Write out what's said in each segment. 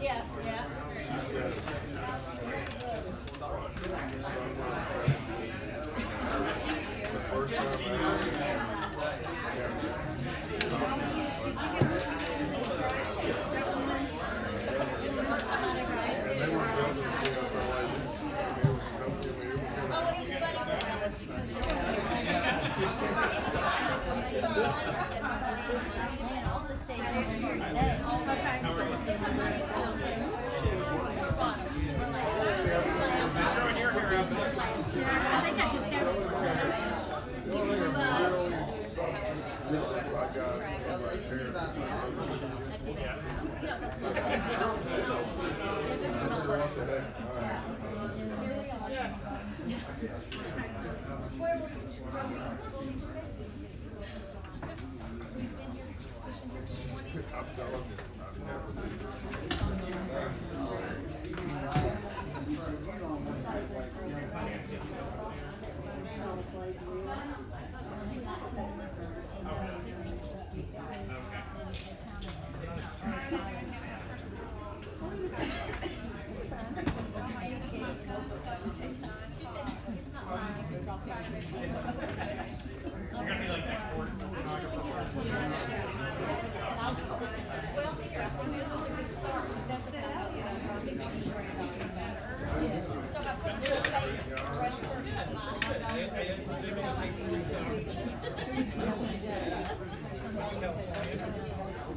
Yeah, yeah. All the stations in here today. I think I just got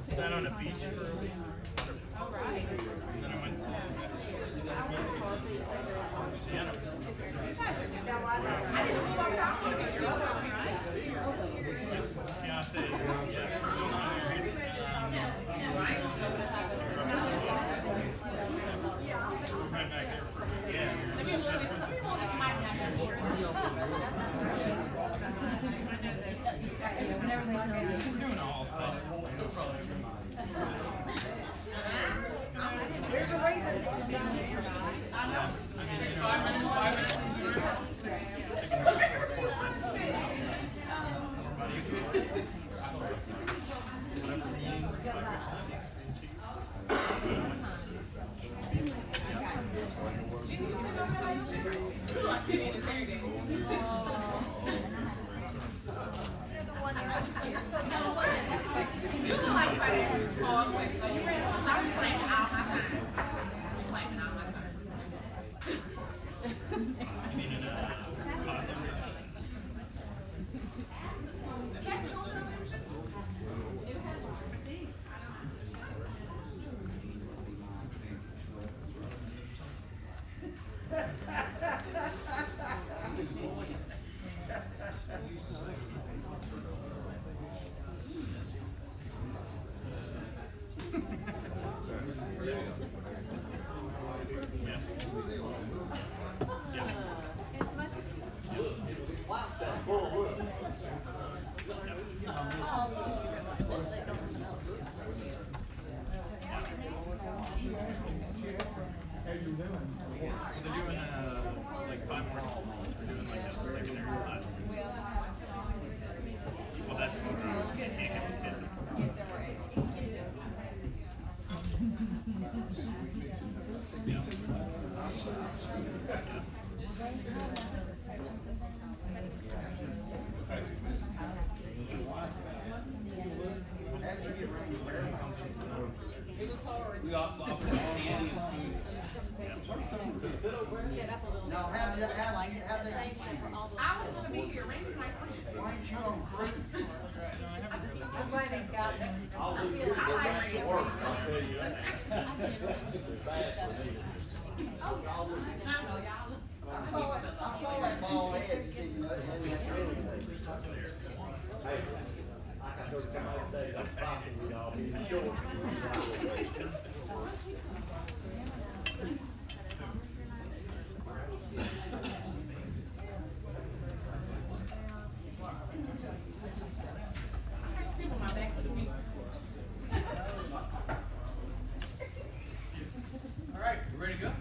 Sat on a beach for a week. And then I went to Massachusetts. Louisiana. Fiance, yeah, still not married. Right back there for doing all types of things. There's a reason. I know. You look like you might have small questions. So you ready? I'm claiming all my time. Claiming all my time. Like 5 more schools. They're doing like a secondary class. Well, that's the thing. You can't get the kids in. Now, how did that happen? How did that I was going to be here. Maybe my friend. why ain't you on cruise? I'm glad he's got it. I like it. I know y'all. I saw that ball head sticking up. Hey, I go to come out today, I'm talking to y'all, he's short. All right, you ready to go?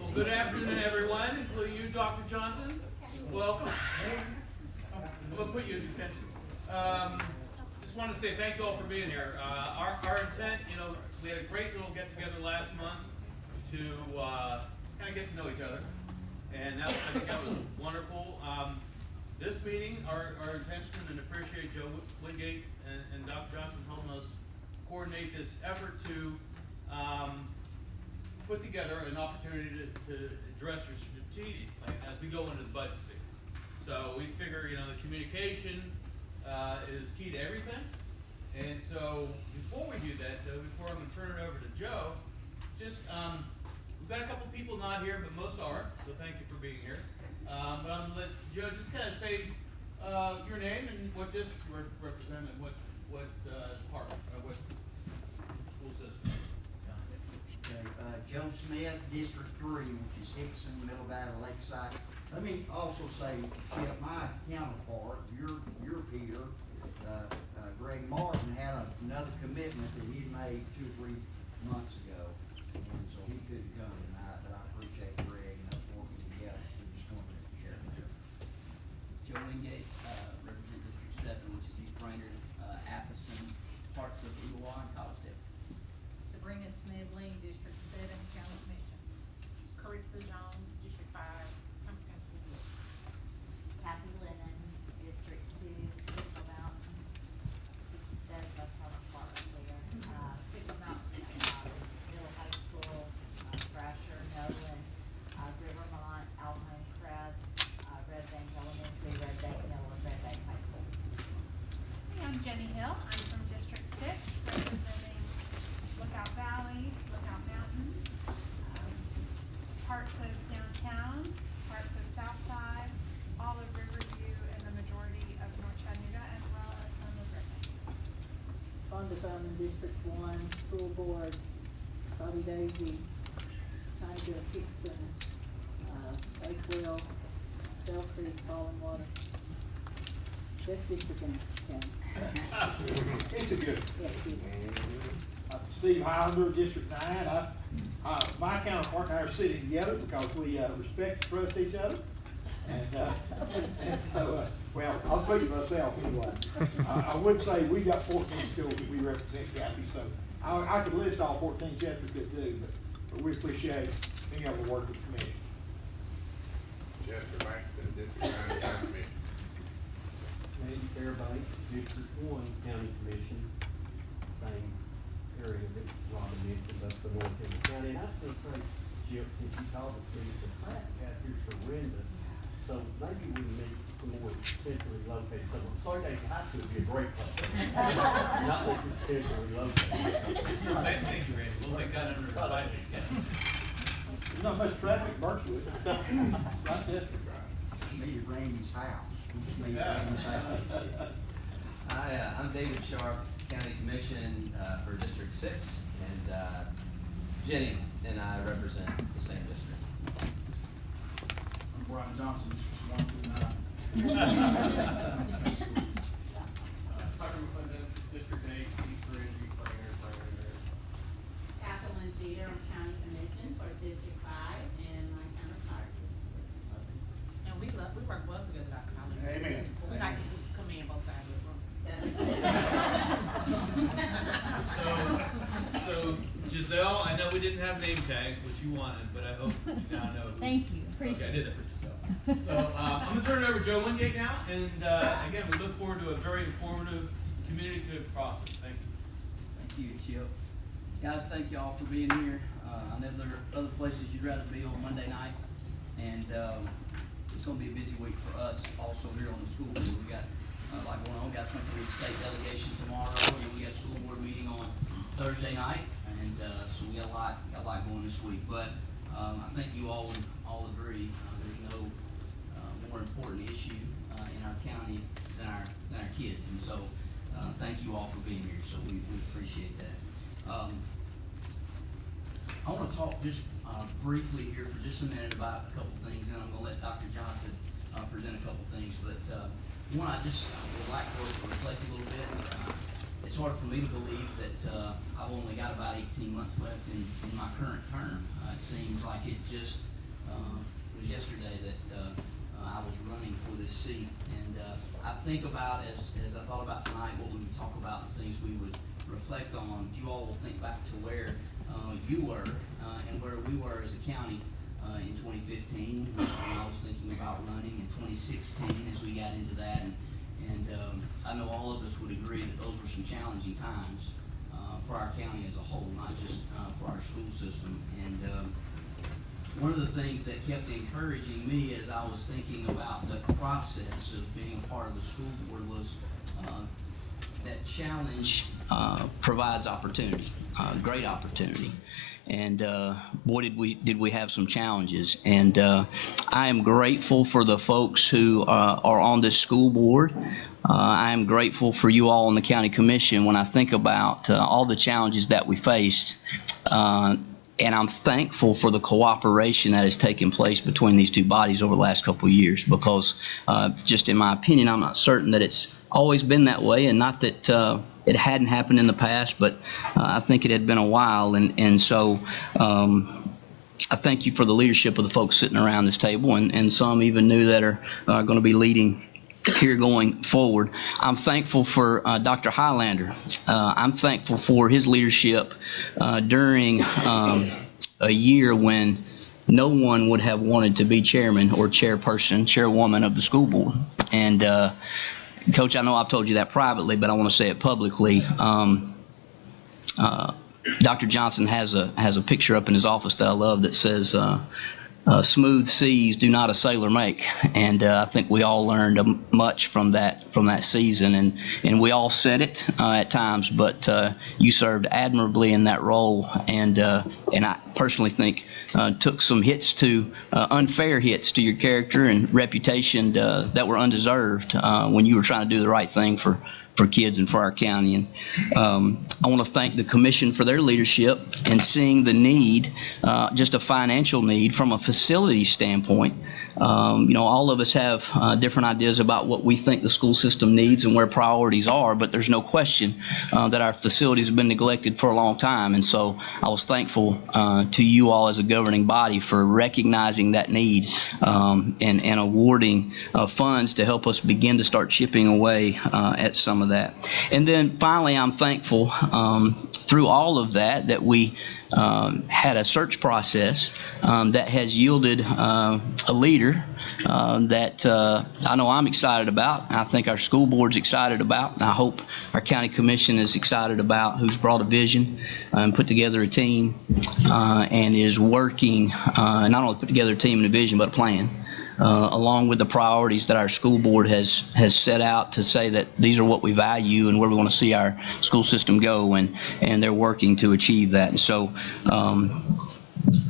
Well, good afternoon, everyone, including you, Dr. Johnson. Welcome. I'm going to put you in detention. Just want to say thank you all for being here. Our intent, we had a great little get together last month to kind of get to know each other, and I think that was wonderful. This meeting, our intention, and appreciate Joe Wingate and Dr. Johnson helping us coordinate this effort to put together an opportunity to address your strategic plan as we go into the budget season. So we figure, the communication is key to everything. And so before we do that, though, before I'm going to turn it over to Joe, just we've got a couple people not here, but most are. So thank you for being here. But I'm going to let Joe just kind of say your name and what district you represent and what department or what school system. Okay, Joe Smith, District 3, which is Hickson, Middle Valley, Lakeside. Let me also say, Chip, my counterpart, your peer, Greg Martin, had another commitment that he made 2 or 3 months ago, and so he couldn't come tonight, but I appreciate Greg and us working together. We just wanted to share that. Joe Wingate, represent District 7, which is East Brainerd, Appleton, parts of Uwa and Collegedale. Sabrina Smedley, District 7, County Commission. Caritza Jones, District 5, Thompson School Board. Kathy Lennon, District 2, Crystal Mountain. That's our part there. Crystal Mountain, Middle High School, Thrasher, Nolan, Rivermont, Alpine Crest, Red Bank Elementary, Red Bank Middle, and Red Bank High School. Hey, I'm Jenny Hill. I'm from District 6, representing Lookout Valley, Lookout Mountain, parts of downtown, parts of Southside, all of Riverview, and the majority of North Chattanooga, as well as some of Griffin. Fonda Bowman, District 1, School Board, Bobby Daisy, Tiger, Hickson, Lakeville, Bell Creek, Fallen Water. Best district in the county. It's a good. Yes, it is. Steve Highlander, District 9. My counterpart and I are sitting together because we respect and trust each other. And so, well, I'll speak for myself anyway. I would say we got 14 schools that we represent, Kathy, so I could list all 14 chapters could do, but we appreciate being able to work with the commission. Chester Bankston, District 9 County Commission. Randy Fairbanks, District 1 County Commission, same area that Robin mentioned, up the north end of the county. And I was gonna say, Chip, since you called the city, the traffic out here's horrendous. So maybe we need some more centrally located, so Sunday High School would be a great place. Not that it's centrally located. Thank you, Randy. We'll take that under advisement. There's not much traffic in Birchwood. Rochester. Meet at Randy's house. We just meet at Randy's house. I'm David Sharp, County Commission for District 6, and Jenny and I represent the same district. I'm Brian Johnson, District 1 through 9. Tucker McClendon, District 8, East Ridge, East Brainerd. Kathleen Jeter, I'm County Commission for District 5, and my counterpart is and we work well together, Dr. Collins. Amen. We like to command both sides of the room. So Giselle, I know we didn't have name tags, which you wanted, but I hope you now know. Thank you, Okay, I appreciate did it. that for Giselle. So I'm gonna turn it over to Joe Wingate now, and again, we look forward to a very informative, communicative process. Thank you. Thank you, Chip. Guys, thank y'all for being here. I know there are other places you'd rather be on Monday night, and it's gonna be a busy week for us also here on the school board. We got a lot going on. We got something with the state delegation tomorrow, and we got a school board meeting on Thursday night, and so we got a lot going this week. But I think you all would all agree there's no more important issue in our county than our kids, and so thank you all for being here. So we appreciate that. I want to talk just briefly here for just a minute about a couple things, and I'm going to let Dr. Johnson present a couple things. But one, I would like for us to reflect a little bit. It's hard for me to believe that I've only got about 18 months left in my current term. It seems like it just was yesterday that I was running for this seat. And I think about, as I thought about tonight, what we would talk about, the things we would reflect on, if you all will think back to where you were and where we were as a county in 2015, when I was thinking about running, in 2016 as we got into that, and I know all of us would agree that those were some challenging times for our county as a whole, not just for our school system. And one of the things that kept encouraging me as I was thinking about the process of being a part of the school board was that challenge provides opportunity, great opportunity. And boy, did we have some challenges. And I am grateful for the folks who are on this school board. I am grateful for you all on the county commission when I think about all the challenges that we faced. And I'm thankful for the cooperation that has taken place between these two bodies over the last couple of years, because just in my opinion, I'm not certain that it's always been that way, and not that it hadn't happened in the past, but I think it had been a while. And so I thank you for the leadership of the folks sitting around this table, and some even new that are going to be leading here going forward. I'm thankful for Dr. Highlander. I'm thankful for his leadership during a year when no one would have wanted to be chairman or chairwoman of the school board. And Coach, I know I've told you that privately, but I want to say it publicly. Dr. Johnson has a picture up in his office that I love that says, "Smooth seas do not a sailor make," and I think we all learned much from that season, and we all said it at times, but you served admirably in that role, and I personally think took some unfair hits to your character and reputation that were undeserved when you were trying to do the right thing for kids and for our county. And I want to thank the commission for their leadership in seeing the need, just a financial need from a facility standpoint. All of us have different ideas about what we think the school system needs and where priorities are, but there's no question that our facilities have been neglected for a long time. And so I was thankful to you all as a governing body for recognizing that need and awarding funds to help us begin to start chipping away at some of that. And then finally, I'm thankful through all of that we had a search process that has yielded a leader that I know I'm excited about. I think our school board's excited about. And I hope our county commission is excited about, who's brought a vision and put together a team and is working, not only put together a team and a vision, but a plan. Along with the priorities that our school board has set out to say that these are what we value and where we want to see our school system go, and they're working to achieve that. And so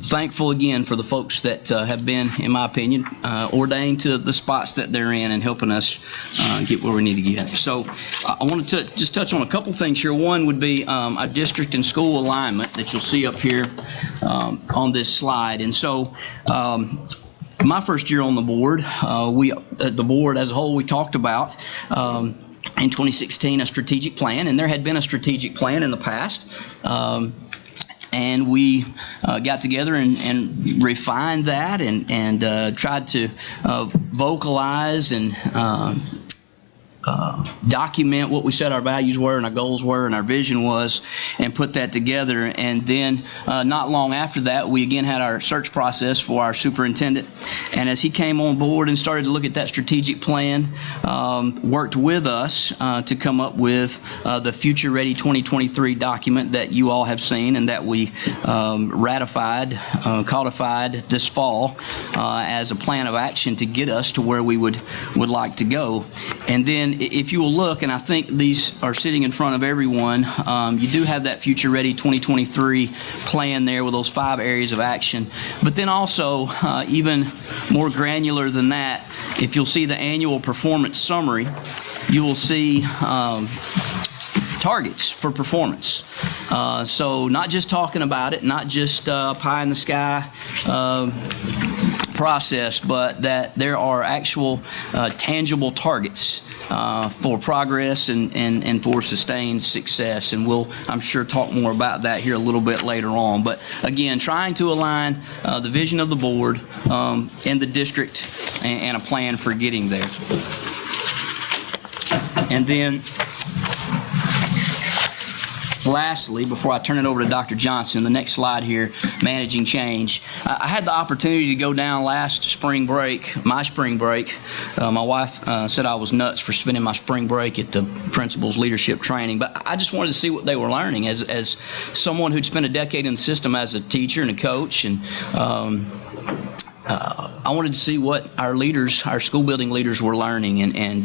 thankful again for the folks that have been, in my opinion, ordained to the spots that they're in and helping us get where we need to get. So I wanted to just touch on a couple things here. One would be a district and school alignment that you'll see up here on this slide. And so my first year on the board, the board as a whole, we talked about in 2016 a strategic plan, and there had been a strategic plan in the past. And we got together and refined that and tried to vocalize and document what we said our values were and our goals were and our vision was, and put that together. And then not long after that, we again had our search process for our superintendent. And as he came on board and started to look at that strategic plan, worked with us to come up with the Future Ready 2023 document that you all have seen and that we ratified, codified this fall as a plan of action to get us to where we would like to go. And then if you will look, and I think these are sitting in front of everyone, you do have that Future Ready 2023 plan there with those 5 areas of action. But then also, even more granular than that, if you'll see the annual performance summary, you will see targets for performance. So not just talking about it, not just pie in the sky process, but that there are actual tangible targets for progress and for sustained success. And we'll, I'm sure, talk more about that here a little bit later on. But again, trying to align the vision of the board and the district and a plan for getting there. And then lastly, before I turn it over to Dr. Johnson, the next slide here, managing change. I had the opportunity to go down last spring break, my spring break. My wife said I was nuts for spending my spring break at the principal's leadership training, but I just wanted to see what they were learning as someone who'd spent a decade in the system as a teacher and a coach, and I wanted to see what our leaders, our school building leaders, were learning, and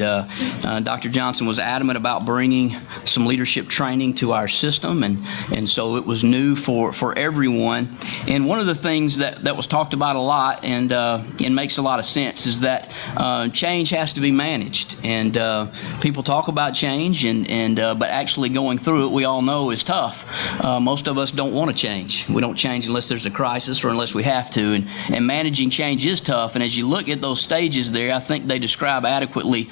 Dr. Johnson was adamant about bringing some leadership training to our system, and so it was new for everyone. And one of the things that was talked about a lot, and it makes a lot of sense, is that change has to be managed. And people talk about change, but actually going through it, we all know, is tough. Most of us don't want to change. We don't change unless there's a crisis or unless we have to, and managing change is tough. And as you look at those stages there, I think they describe adequately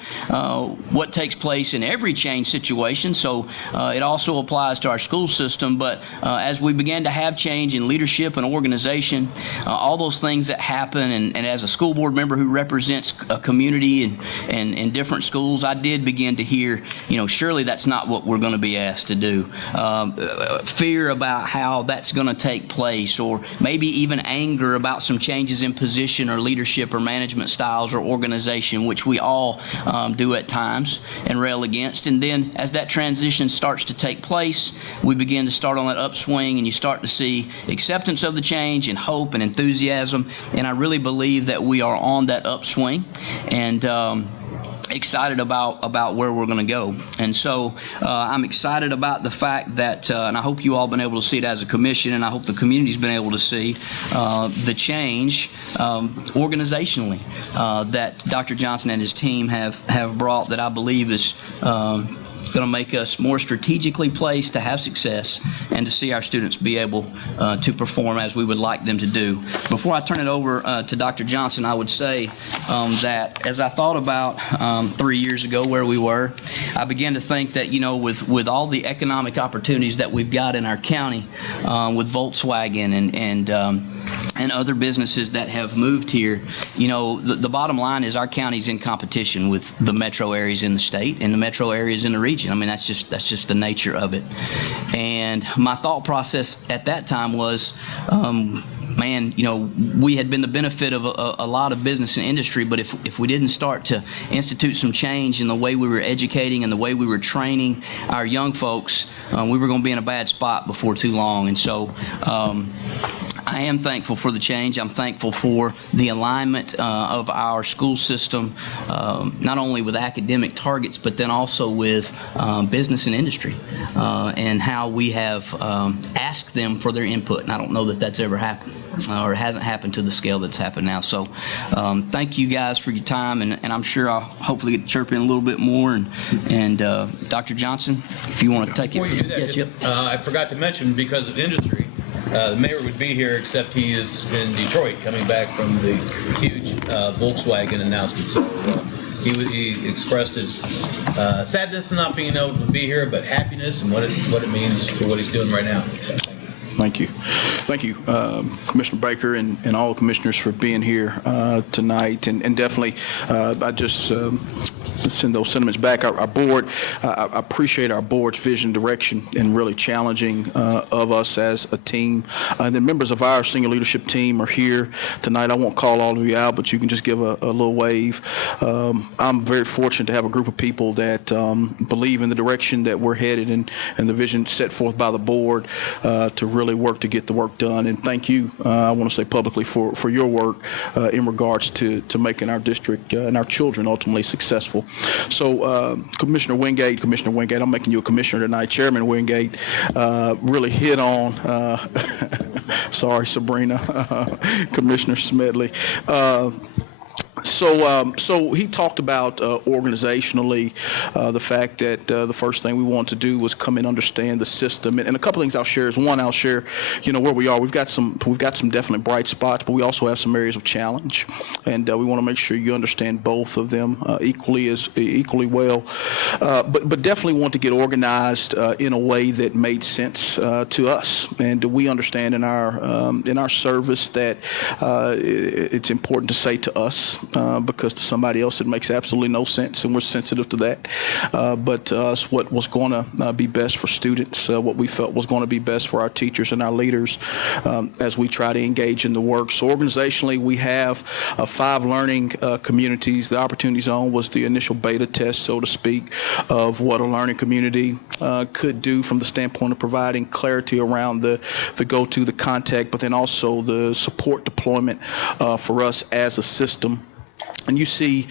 what takes place in every change situation. So it also applies to our school system. But as we began to have change in leadership and organization, all those things that happen, and as a school board member who represents a community and different schools, I did begin to hear, surely that's not what we're going to be asked to do. Fear about how that's going to take place, or maybe even anger about some changes in position or leadership or management styles or organization, which we all do at times and rail against. And then as that transition starts to take place, we begin to start on that upswing, and you start to see acceptance of the change and hope and enthusiasm. And I really believe that we are on that upswing, and excited about where we're going to go. And so I'm excited about the fact that, and I hope you all been able to see it as a commission, and I hope the community's been able to see the change organizationally that Dr. Johnson and his team have brought, that I believe is going to make us more strategically placed to have success and to see our students be able to perform as we would like them to do. Before I turn it over to Dr. Johnson, I would say that as I thought about 3 years ago where we were, I began to think that, with all the economic opportunities that we've got in our county, with Volkswagen and other businesses that have moved here, the bottom line is our county's in competition with the metro areas in the state and the metro areas in the region. I mean, that's just the nature of it. And my thought process at that time was, we had been the benefit of a lot of business and industry, but if we didn't start to institute some change in the way we were educating and the way we were training our young folks, we were going to be in a bad spot before too long. And so I am thankful for the change. I'm thankful for the alignment of our school system, not only with academic targets, but then also with business and industry, and how we have asked them for their input. And I don't know that that's ever happened, or hasn't happened to the scale that's happened now. So thank you guys for your time, and I'm sure I'll hopefully get to chirp in a little bit more. And Dr. Johnson, if you want to take Before it. you do that, Yeah, Chip. I forgot to mention, because of industry, the mayor would be here, except he is in Detroit, coming back from the huge Volkswagen announcement. So he expressed his sadness in not being able to be here, but happiness and what it means for what he's doing right now. Thank you. Thank you, Commissioner Baker and all commissioners for being here tonight. And definitely, I just send those sentiments back. Our board, I appreciate our board's vision, direction, and really challenging of us as a team. And then members of our senior leadership team are here tonight. I won't call all of you out, but you can just give a little wave. I'm very fortunate to have a group of people that believe in the direction that we're headed and the vision set forth by the board to really work to get the work done. And thank you, I want to say publicly, for your work in regards to making our district and our children ultimately successful. So Commissioner Wingate, I'm making you a commissioner tonight. Chairman Wingate really hit on, sorry Sabrina, Commissioner Smedley. So he talked about organizationally the fact that the first thing we wanted to do was come and understand the system, and a couple things I'll share is, one, I'll share where we are. We've got some definite bright spots, but we also have some areas of challenge, and we want to make sure you understand both of them equally well. But definitely want to get organized in a way that made sense to us, and we understand in our service that it's important to say to us because to somebody else it makes absolutely no sense, and we're sensitive to that. But to us, what was going to be best for students, what we felt was going to be best for our teachers and our leaders as we try to engage in the work. So organizationally, we have 5 learning communities. The Opportunity Zone was the initial beta test, so to speak, of what a learning community could do from the standpoint of providing clarity around the go-to, the contact, but then also the support deployment for us as a system. And you see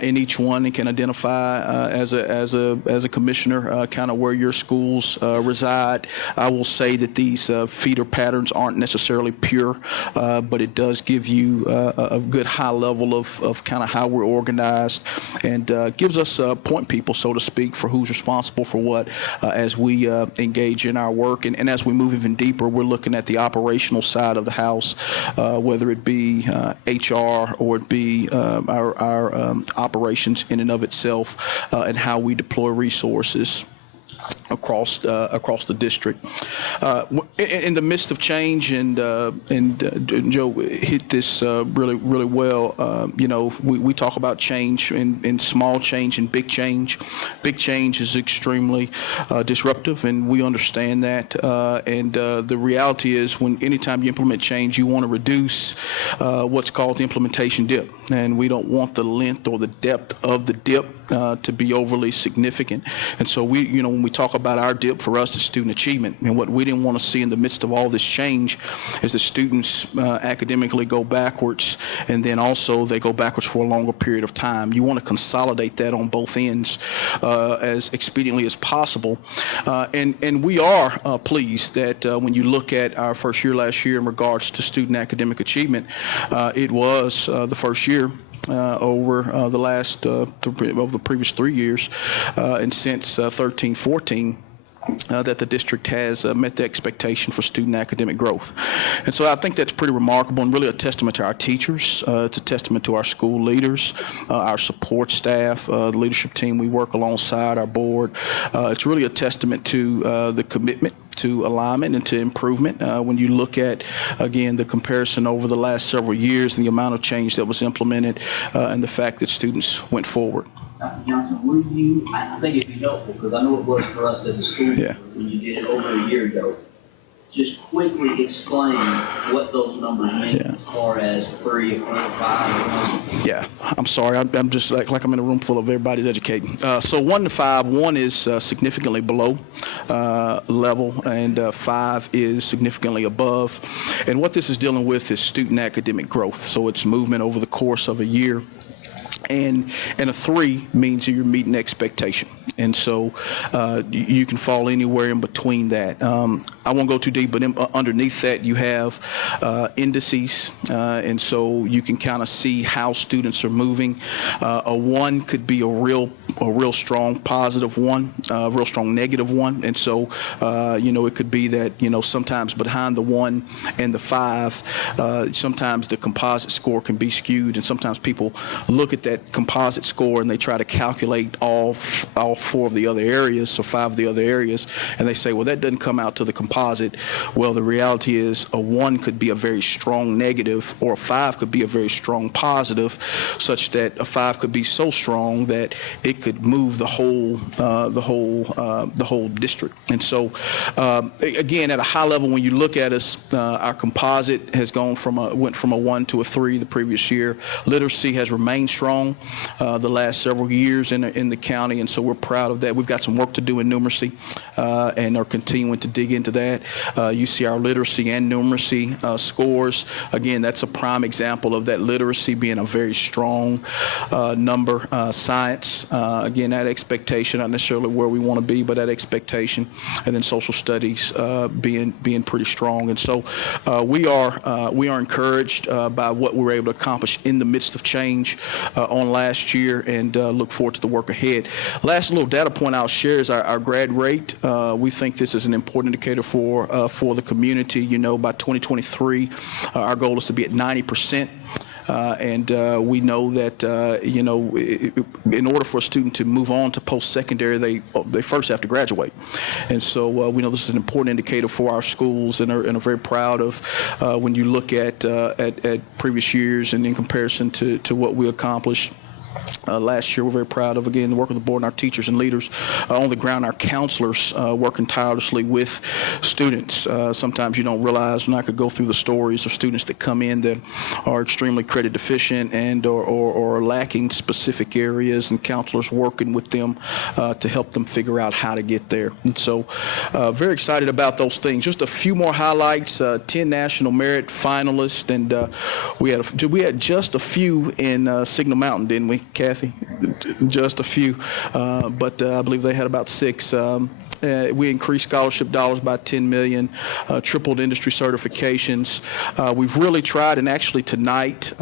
in each one, and can identify as a commissioner kind of where your schools reside. I will say that these feeder patterns aren't necessarily pure, but it does give you a good high level of kind of how we're organized, and gives us point people, so to speak, for who's responsible for what as we engage in our work. And as we move even deeper, we're looking at the operational side of the house, whether it be HR or it be our operations in and of itself, and how we deploy resources across the district. In the midst of change, and Joe hit this really well. We talk about change in small change and big change. Big change is extremely disruptive, and we understand that. And the reality is, anytime you implement change, you want to reduce what's called the implementation dip, and we don't want the length or the depth of the dip to be overly significant. And so when we talk about our dip, for us, is student achievement. And what we didn't want to see in the midst of all this change is that students academically go backwards, and then also they go backwards for a longer period of time. You want to consolidate that on both ends as expediently as possible. And we are pleased that when you look at our first year last year in regards to student academic achievement, it was the first year over the last over the previous 3 years, and since 13-14, that the district has met the expectation for student academic growth. And so I think that's pretty remarkable, and really a testament to our teachers. It's a testament to our school leaders, our support staff, the leadership team we work alongside, our board. It's really a testament to the commitment to alignment and to improvement. When you look at, again, the comparison over the last several years and the amount of change that was implemented, and the fact that students went forward. Dr. Johnson, I think it'd be helpful, because I know it was for us as a school when you did it over a year ago. Just quickly explain what those numbers mean as far as 3, 4, 5. Yeah, I'm sorry. I'm just like I'm in a room full of everybody's educating. So 1 to 5, 1 is significantly below level, and 5 is significantly above. And what this is dealing with is student academic growth. So it's movement over the course of a year. And a 3 means you're meeting expectation. And so you can fall anywhere in between that. I won't go too deep, but underneath that you have indices, and so you can kind of see how students are moving. A 1 could be a real strong positive 1, a real strong negative 1, and so it could be that sometimes behind the 1 and the 5, sometimes the composite score can be skewed, and sometimes people look at that composite score and they try to calculate all 4 of the other areas, or 5 of the other areas, and they say, well, that doesn't come out to the composite. Well, the reality is a 1 could be a very strong negative, or a 5 could be a very strong positive, such that a 5 could be so strong that it could move the whole district. And so again, at a high level, when you look at us, our composite has went from a 1 to a 3 the previous year. Literacy has remained strong the last several years in the county, and so we're proud of that. We've got some work to do in numeracy, and are continuing to dig into that. You see our literacy and numeracy scores. Again, that's a prime example of that literacy being a very strong number. Science, again, that expectation, not necessarily where we want to be, but that expectation. And then social studies being pretty strong. And so we are encouraged by what we were able to accomplish in the midst of change on last year, and look forward to the work ahead. Last little data point I'll share is our grad rate. We think this is an important indicator for the community. By 2023, our goal is to be at 90%. and we know that in order for a student to move on to post-secondary, they first have to graduate. And so we know this is an important indicator for our schools, and are very proud of when you look at previous years and in comparison to what we accomplished. Last year, we're very proud of, again, the work of the board and our teachers and leaders on the ground, our counselors working tirelessly with students. Sometimes you don't realize, and I could go through the stories of students that come in that are extremely credit deficient and or lacking specific areas, and counselors working with them to help them figure out how to get there. And so very excited about those things. Just a few more highlights, 10 National Merit finalists, and we had just a few in Signal Mountain, didn't we, Kathy? Just a few, but I believe they had about 6. We increased scholarship dollars by $10 million, tripled industry certifications. We've really tried, and actually tonight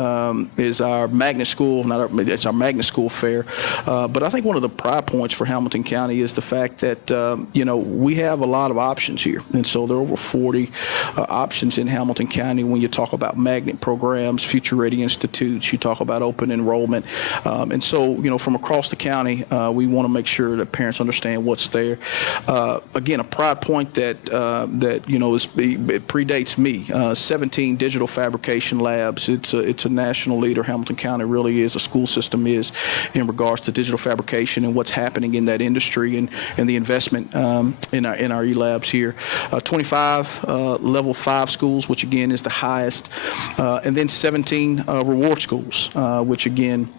is our magnet school, it's our magnet school fair. But I think one of the pride points for Hamilton County is the fact that, we have a lot of options here. And so there are over 40 options in Hamilton County when you talk about magnet programs, future-ready institutes, you talk about open enrollment. And so, from across the county, we want to make sure that parents understand what's there. Again, a pride point that it predates me. 17 digital fabrication labs. It's a national leader. Hamilton County really is. The school system is in regards to digital fabrication and what's happening in that industry and the investment in our e-labs here. 25 level 5 schools, which again is the highest, and then 17 reward schools, which again.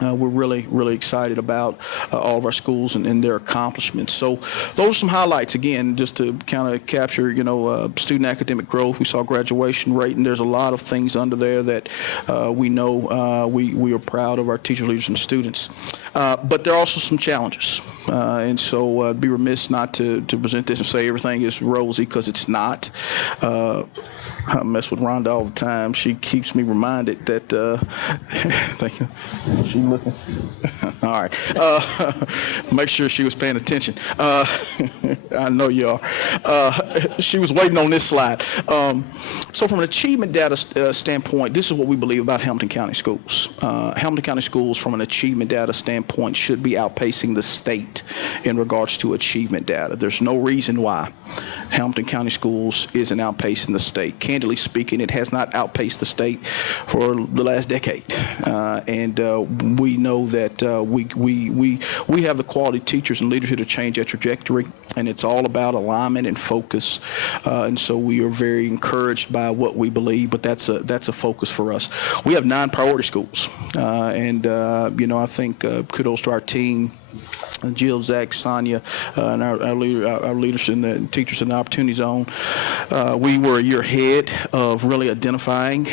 We're really, really excited about all of our schools and their accomplishments. So those are some highlights, again, just to kind of capture, student academic growth. We saw graduation rate, and there's a lot of things under there that we know we are proud of our teachers, leaders, and students. But there are also some challenges. And so I'd be remiss not to present this and say everything is rosy, because it's not. I mess with Rhonda all the time. She keeps me reminded that, thank you. She looking? All right. Make sure she was paying attention. I know you are. She was waiting on this slide. So from an achievement data standpoint, this is what we believe about Hamilton County schools. Hamilton County schools, from an achievement data standpoint, should be outpacing the state in regards to achievement data. There's no reason why Hamilton County schools isn't outpacing the state. Candidly speaking, it has not outpaced the state for the last decade, and we know that we have the quality teachers and leaders here to change that trajectory, and it's all about alignment and focus. And so we are very encouraged by what we believe, but that's a focus for us. We have 9 priority schools, and I think kudos to our team. Jill, Zach, Sonia, and our leaders and the teachers in the Opportunity Zone. We were a year ahead of really identifying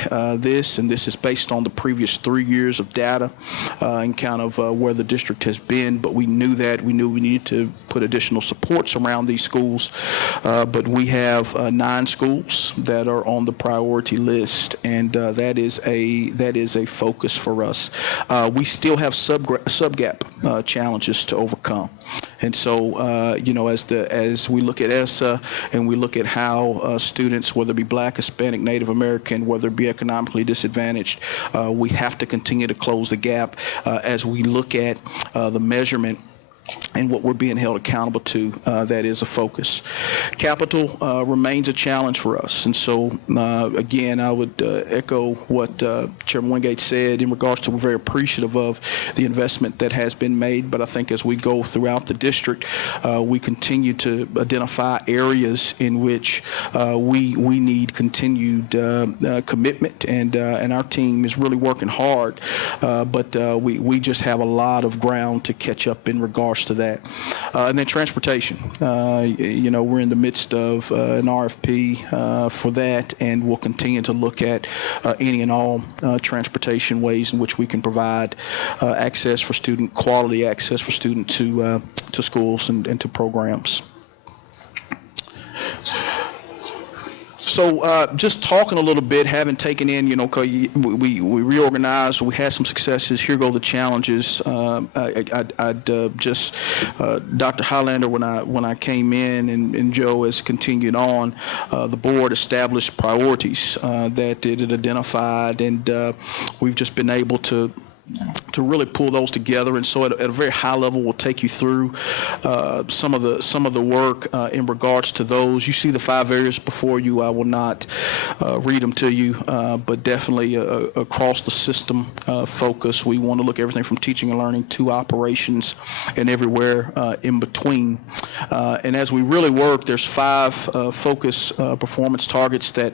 this, and this is based on the previous 3 years of data and kind of where the district has been. But we knew we needed to put additional supports around these schools. But we have 9 schools that are on the priority list, and that is a focus for us. We still have sub-gap challenges to overcome. And so, as we look at ESSA and we look at how students, whether it be Black, Hispanic, Native American, whether it be economically disadvantaged, we have to continue to close the gap as we look at the measurement and what we're being held accountable to. That is a focus. Capital remains a challenge for us. And so, again, I would echo what Chairman Wingate said in regards to we're very appreciative of the investment that has been made. But I think as we go throughout the district, we continue to identify areas in which we need continued commitment. And our team is really working hard. But we just have a lot of ground to catch up in regards to that. And then transportation. We're in the midst of an RFP for that, and we'll continue to look at any and all transportation ways in which we can provide access for student, quality access for students to schools and to programs. So just talking a little bit, having taken in, you know, 'cause we reorganized, we had some successes. Here go the challenges. Dr. Highlander, when I came in, and Joe has continued on, the board established priorities that it had identified, and we've just been able to really pull those together. And so at a very high level, we'll take you through some of the work in regards to those. You see the 5 areas before you. I will not read them to you, but definitely across the system focus. We want to look at everything from teaching and learning to operations and everywhere in between. And as we really work, there's 5 focus performance targets that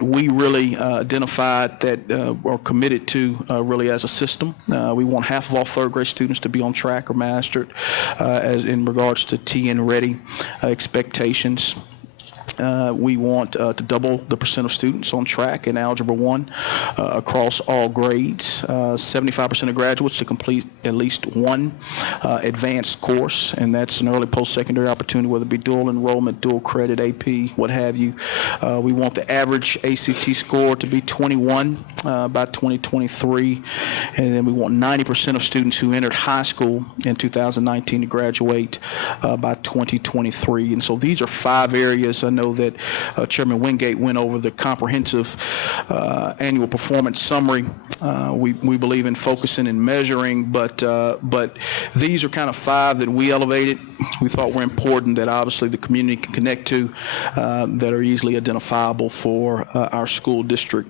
we really identified that are committed to really as a system. We want half of all 3rd grade students to be on track or mastered as in regards to TN ready expectations. We want to double the % of students on track in Algebra 1 across all grades, 75% of graduates to complete at least one advanced course, and that's an early post-secondary opportunity, whether it be dual enrollment, dual credit, AP, what have you. We want the average ACT score to be 21 by 2023, and then we want 90% of students who entered high school in 2019 to graduate by 2023. And so these are 5 areas. I know that Chairman Wingate went over the comprehensive annual performance summary. We believe in focusing and measuring, but these are kind of 5 that we elevated. We thought were important, that obviously the community can connect to, that are easily identifiable for our school district.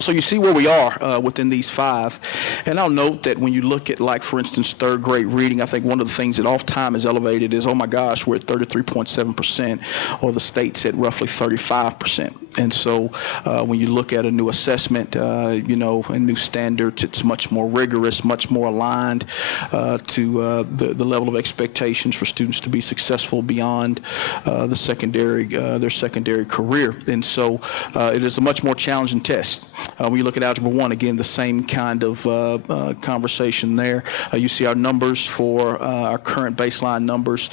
So you see where we are within these 5. And I'll note that when you look at, like, for instance, 3rd grade reading, I think one of the things that oft-time is elevated is, oh my gosh, we're at 33.7%, or the state's at roughly 35%. And so when you look at a new assessment, you know, and new standards, it's much more rigorous, much more aligned to the level of expectations for students to be successful beyond their secondary career. And so it is a much more challenging test. When you look at Algebra 1, again, the same kind of conversation there. You see our numbers for our current baseline numbers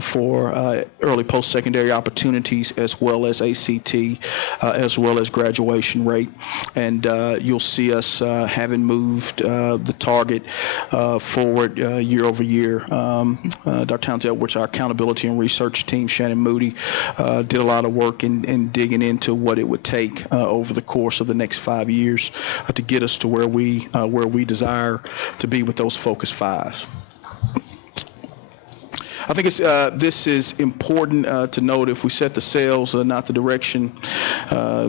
for early post-secondary opportunities, as well as ACT, as well as graduation rate. And you'll see us having moved the target forward year over year. Dr. Townsend, which our accountability and research team, Shannon Moody, did a lot of work in digging into what it would take over the course of the next 5 years to get us to where we desire to be with those focus 5s. I think this is important to note. If we set the sails, not the direction,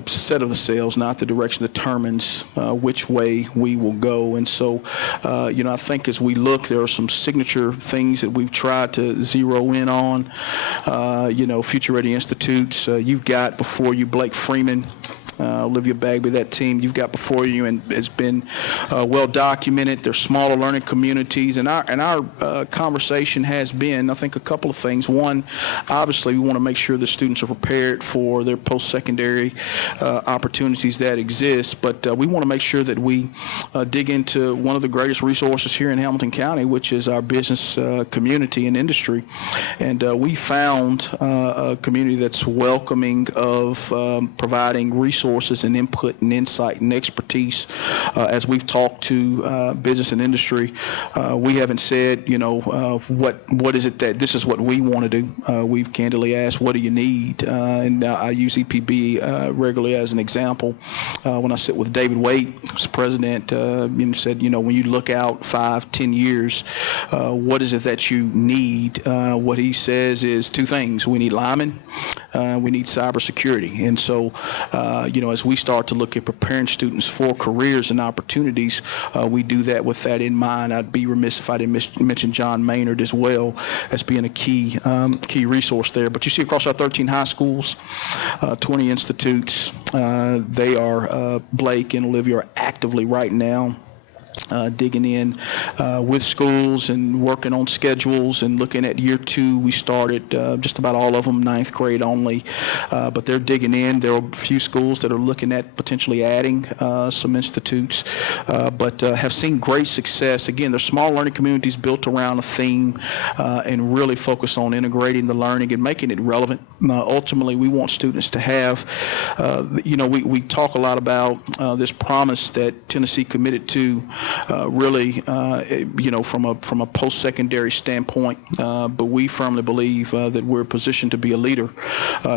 set of the sails, not the direction, determines which way we will go. And so, you know, I think as we look, there are some signature things that we've tried to zero in on. You know, Future Ready Institutes. You've got before you Blake Freeman, Olivia Bagby, that team you've got before you, and it's been well documented. There's smaller learning communities, and our conversation has been, I think, a couple of things. One, obviously, we want to make sure the students are prepared for their post-secondary opportunities that exist, but we want to make sure that we dig into one of the greatest resources here in Hamilton County, which is our business community and industry. And we found a community that's welcoming of providing resources and input and insight and expertise. As we've talked to business and industry, we haven't said, you know, what is it that this is what we want to do. We've candidly asked, what do you need? And I use EPB regularly as an example. When I sit with David Waite, who's president, and said, you know, when you look out 5-10 years, what is it that you need? What he says is 2 things. We need linemen, we need cybersecurity. And so, you know, as we start to look at preparing students for careers and opportunities, we do that with that in mind. I'd be remiss if I didn't mention John Maynard as well as being a key resource there. But you see across our 13 high schools, 20 institutes, they are, Blake and Olivia are actively right now digging in with schools and working on schedules and looking at year 2. We started just about all of them, 9th grade only, but they're digging in. There are a few schools that are looking at potentially adding some institutes, but have seen great success. Again, they're small learning communities built around a theme and really focus on integrating the learning and making it relevant. Ultimately, we want students to have, we talk a lot about this promise that Tennessee committed to really, from a post-secondary standpoint, but we firmly believe that we're positioned to be a leader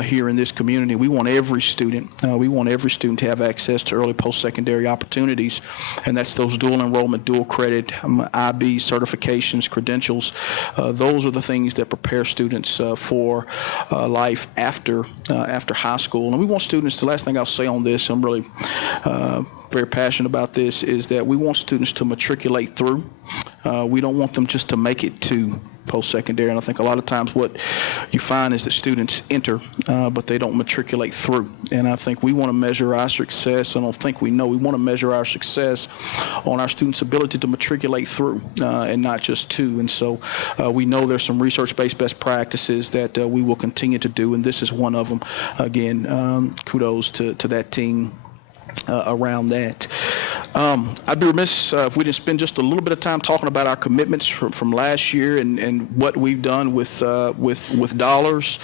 here in this community. We want every student to have access to early post-secondary opportunities, and that's those dual enrollment, dual credit, IB certifications, credentials. Those are the things that prepare students for life after high school. And we want students, the last thing I'll say on this, I'm really very passionate about this, is that we want students to matriculate through. We don't want them just to make it to post-secondary. And I think a lot of times what you find is that students enter, but they don't matriculate through. And I think we want to measure our success. I don't think we know. We want to measure our success on our students' ability to matriculate through and not just to. And so we know there's some research-based best practices that we will continue to do, and this is one of them. Again, kudos to that team around that. I'd be remiss if we didn't spend just a little bit of time talking about our commitments from last year and what we've done with dollars,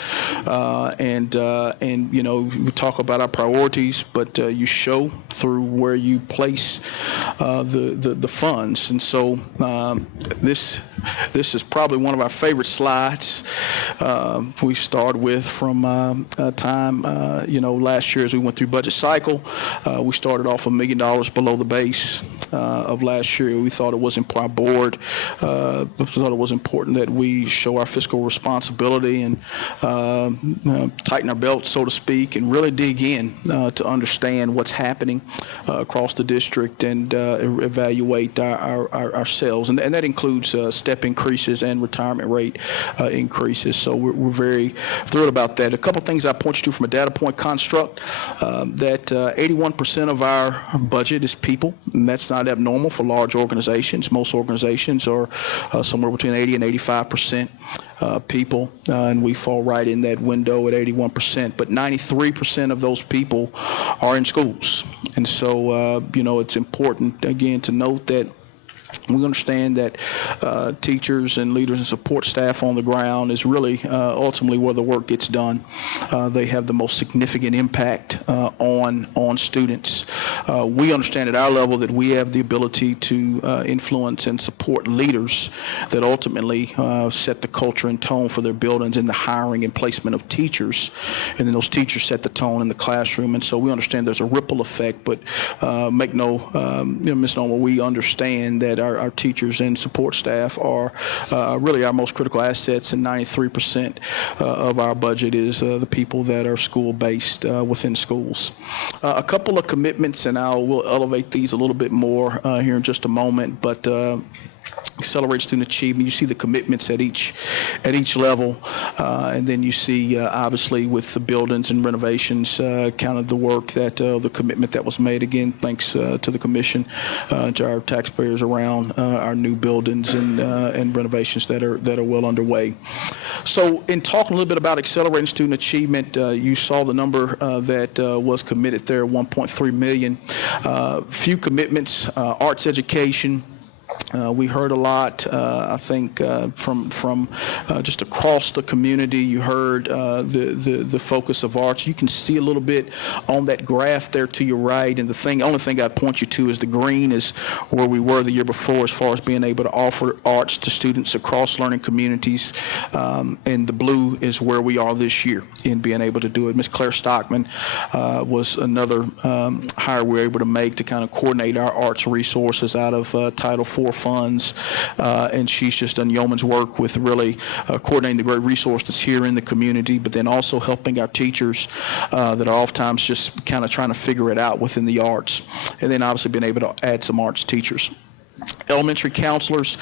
and we talk about our priorities, but you show through where you place the funds. And so this is probably one of our favorite slides. We start with from time last year as we went through budget cycle. We started off $1 million below the base of last year. We thought it was important. Our board thought it was important that we show our fiscal responsibility and tighten our belts, so to speak, and really dig in to understand what's happening across the district and evaluate ourselves. And that includes step increases and retirement rate increases. So we're very thrilled about that. A couple things I point you to from a data point construct, that 81% of our budget is people, and that's not abnormal for large organizations. Most organizations are somewhere between 80 and 85% people, and we fall right in that window at 81%. But 93% of those people are in schools, and so it's important again to note that we understand that teachers and leaders and support staff on the ground is really ultimately where the work gets done. They have the most significant impact on students. We understand at our level that we have the ability to influence and support leaders that ultimately set the culture and tone for their buildings in the hiring and placement of teachers, and then those teachers set the tone in the classroom. And so we understand there's a ripple effect, but make no misnomer, we understand that our teachers and support staff are really our most critical assets, and 93% of our budget is the people that are school-based within schools. A couple of commitments, and we'll elevate these a little bit more here in just a moment, but accelerate student achievement. You see the commitments at each level, and then you see obviously with the buildings and renovations, kind of the work that the commitment that was made. Again, thanks to the commission, to our taxpayers around our new buildings and renovations that are well underway. So, in talking a little bit about accelerating student achievement, you saw the number that was committed there, 1.3 million. Few commitments, arts education. We heard a lot, I think, from just across the community. You heard the focus of arts. You can see a little bit on that graph there to your right, and the only thing I'd point you to is the green is where we were the year before as far as being able to offer arts to students across learning communities, and the blue is where we are this year in being able to do it. Ms. Claire Stockman was another hire we were able to make to kind of coordinate our arts resources out of Title IV funds, and she's just done yeoman's work with really coordinating the great resource that's here in the community, but then also helping our teachers that are oftentimes just kind of trying to figure it out within the arts, and then obviously being able to add some arts teachers. Elementary counselors,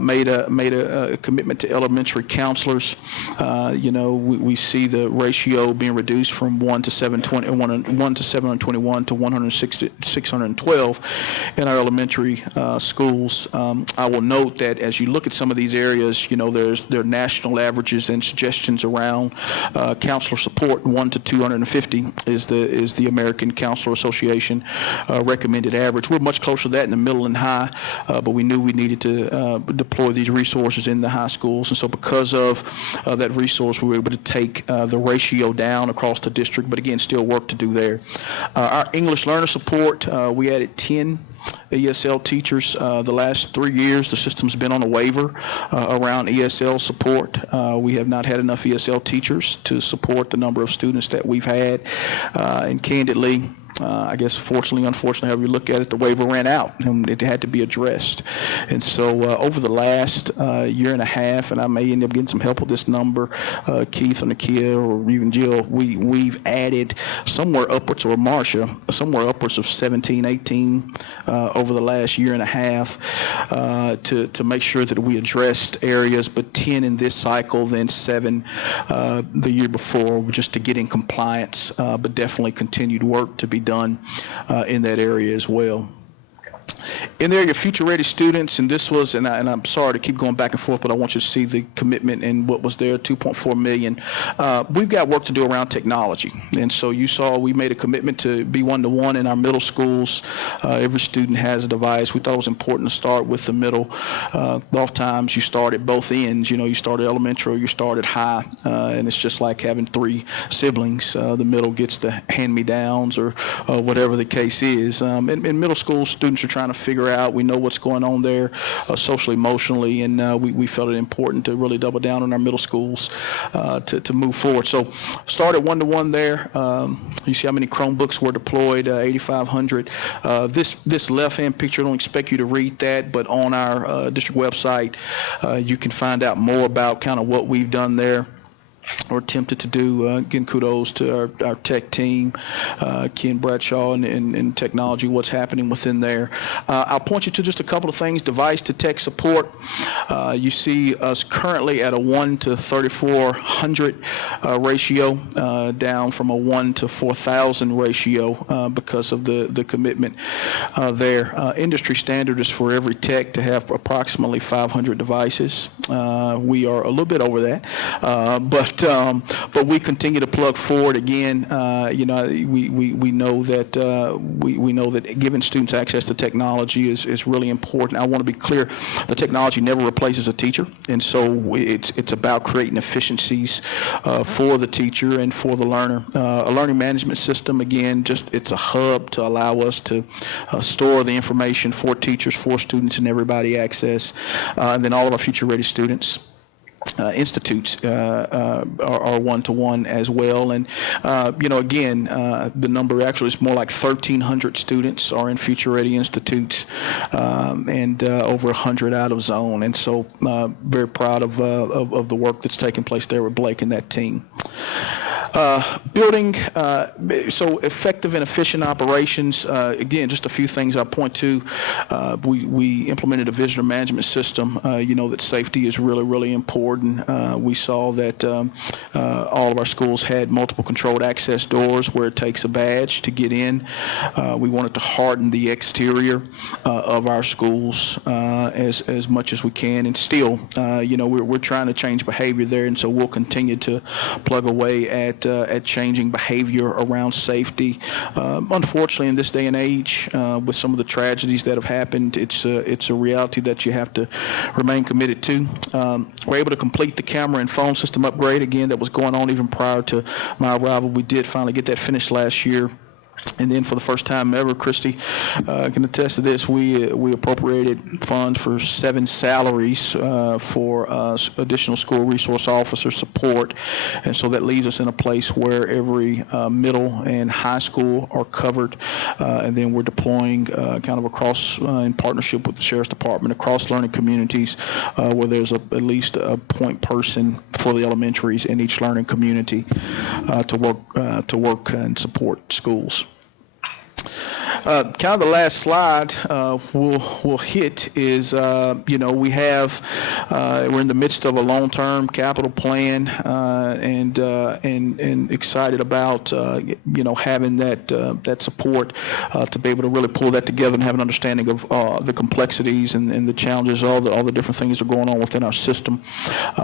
made a commitment to elementary counselors. We see the ratio being reduced from 1 to 721 to 612 in our elementary schools. I will note that as you look at some of these areas, there are national averages and suggestions around counselor support. 1 to 250 is the American Counselor Association recommended average. We're much closer to that in the middle and high. But we knew we needed to deploy these resources in the high schools, and so because of that resource, we were able to take the ratio down across the district, but again, still work to do there. Our English learner support, we added 10 ESL teachers. The last 3 years, the system's been on a waiver around ESL support. We have not had enough ESL teachers to support the number of students that we've had, and candidly, I guess fortunately, unfortunately, however you look at it, the waiver ran out and it had to be addressed. And so over the last year and a half, and I may end up getting some help with this number, Keith or Nakia or even Jill, we've added somewhere upwards, or Marcia, somewhere upwards of 17, 18 over the last year and a half to make sure that we addressed areas, but 10 in this cycle, then 7 the year before, just to get in compliance, but definitely continued work to be done in that area as well. In there, your future-ready students, and this was, and I'm sorry to keep going back and forth, but I want you to see the commitment and what was there, $2.4 million. We've got work to do around technology, and so you saw we made a commitment to be one-to-one in our middle schools. Every student has a device. We thought it was important to start with the middle. Oftentimes, you start at boat ends. You start at elementary or you start at high, and it's just like having 3 siblings. The middle gets the hand-me-downs or whatever the case is. In middle school, students are trying to figure out. We know what's going on there socially, emotionally, and we felt it important to really double down on our middle schools to move forward. So started one-to-one there. You see how many Chromebooks were deployed, 8,500. This left-hand picture, I don't expect you to read that, but on our district website, you can find out more about kind of what we've done there or attempted to do. Again, kudos to our tech team, Ken Bradshaw and technology, what's happening within there. I'll point you to just a couple of things. Device to tech support. You see us currently at a 1 to 3,400 ratio, down from a 1 to 4,000 ratio because of the commitment there. Industry standard is for every tech to have approximately 500 devices. We are a little bit over that, but we continue to plug forward. Again, we know that we know that giving students access to technology is really important. I want to be clear: the technology never replaces a teacher, and so it's about creating efficiencies for the teacher and for the learner. A learning management system, again, it's a hub to allow us to store the information for teachers, for students, and everybody access, and then all of our future-ready students. Institutes are one-to-one as well, and again, the number actually is more like 1,300 students are in future-ready institutes, and over 100 out of zone. And so, very proud of the work that's taking place there with Blake and that team. Building so effective and efficient operations. Again, just a few things I point to. We implemented a visitor management system. That safety is really, really important. We saw that all of our schools had multiple controlled access doors where it takes a badge to get in. We wanted to harden the exterior of our schools as much as we can, and still, we're trying to change behavior there, and so we'll continue to plug away at changing behavior around safety. Unfortunately, in this day and age, with some of the tragedies that have happened, it's a reality that you have to remain committed to. We're able to complete the camera and phone system upgrade. Again, that was going on even prior to my arrival. We did finally get that finished last year. And then for the first time ever, Christy can attest to this, we appropriated funds for 7 salaries for additional school resource officer support. And so that leaves us in a place where every middle and high school are covered. And then we're deploying kind of across, in partnership with the Sheriff's Department, across learning communities where there's at least a point person for the elementaries in each learning community to work and support schools. kind of the last slide we'll hit is, we have, we're in the midst of a long-term capital plan, and excited about, having that support to be able to really pull that together and have an understanding of the complexities and the challenges, all the different things that are going on within our system.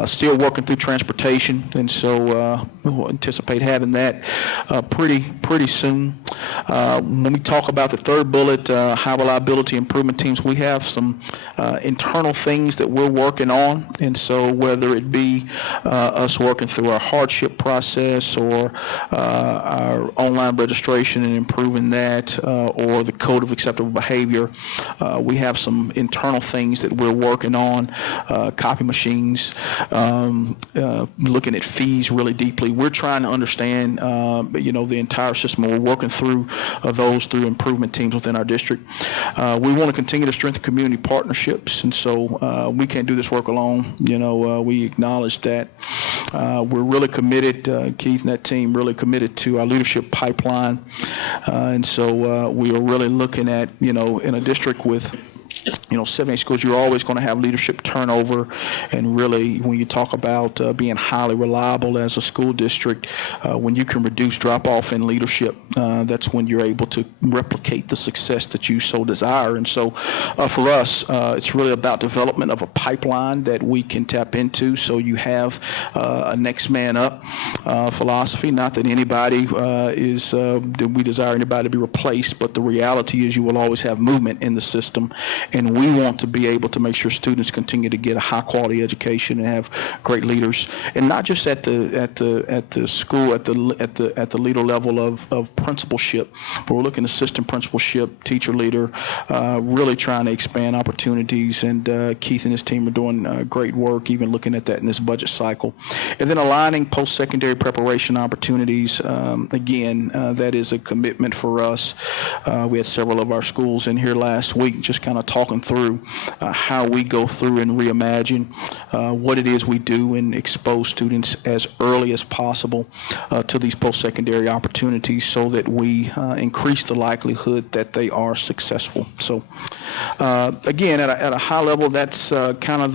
Still working through transportation, and so we'll anticipate having that pretty soon. When we talk about the third bullet, high reliability improvement teams, we have some internal things that we're working on, and so whether it be us working through our hardship process or our online registration and improving that, or the code of acceptable behavior, we have some internal things that we're working on, copy machines, looking at fees really deeply. We're trying to understand, the entire system. We're working through those through improvement teams within our district. We want to continue to strengthen community partnerships, and so we can't do this work alone. We acknowledge that. We're really committed, Keith and that team, really committed to our leadership pipeline, and so we are really looking at, in a district with 78 schools, you're always going to have leadership turnover, and really when you talk about being highly reliable as a school district, when you can reduce drop-off in leadership, that's when you're able to replicate the success that you so desire. And so for us, it's really about development of a pipeline that we can tap into, so you have a next man up philosophy. Not that anybody that we desire anybody to be replaced, but the reality is you will always have movement in the system, and we want to be able to make sure students continue to get a high quality education and have great leaders, and not just at the school at the leader level of principalship, but we're looking at assistant principalship, teacher leader, really trying to expand opportunities, and Keith and his team are doing great work even looking at that in this budget cycle. And then aligning post-secondary preparation opportunities, again, that is a commitment for us. We had several of our schools in here last week just kind of talking through how we go through and reimagine what it is we do and expose students as early as possible to these post-secondary opportunities so that we increase the likelihood that they are successful. So again, at a high level, that's kind of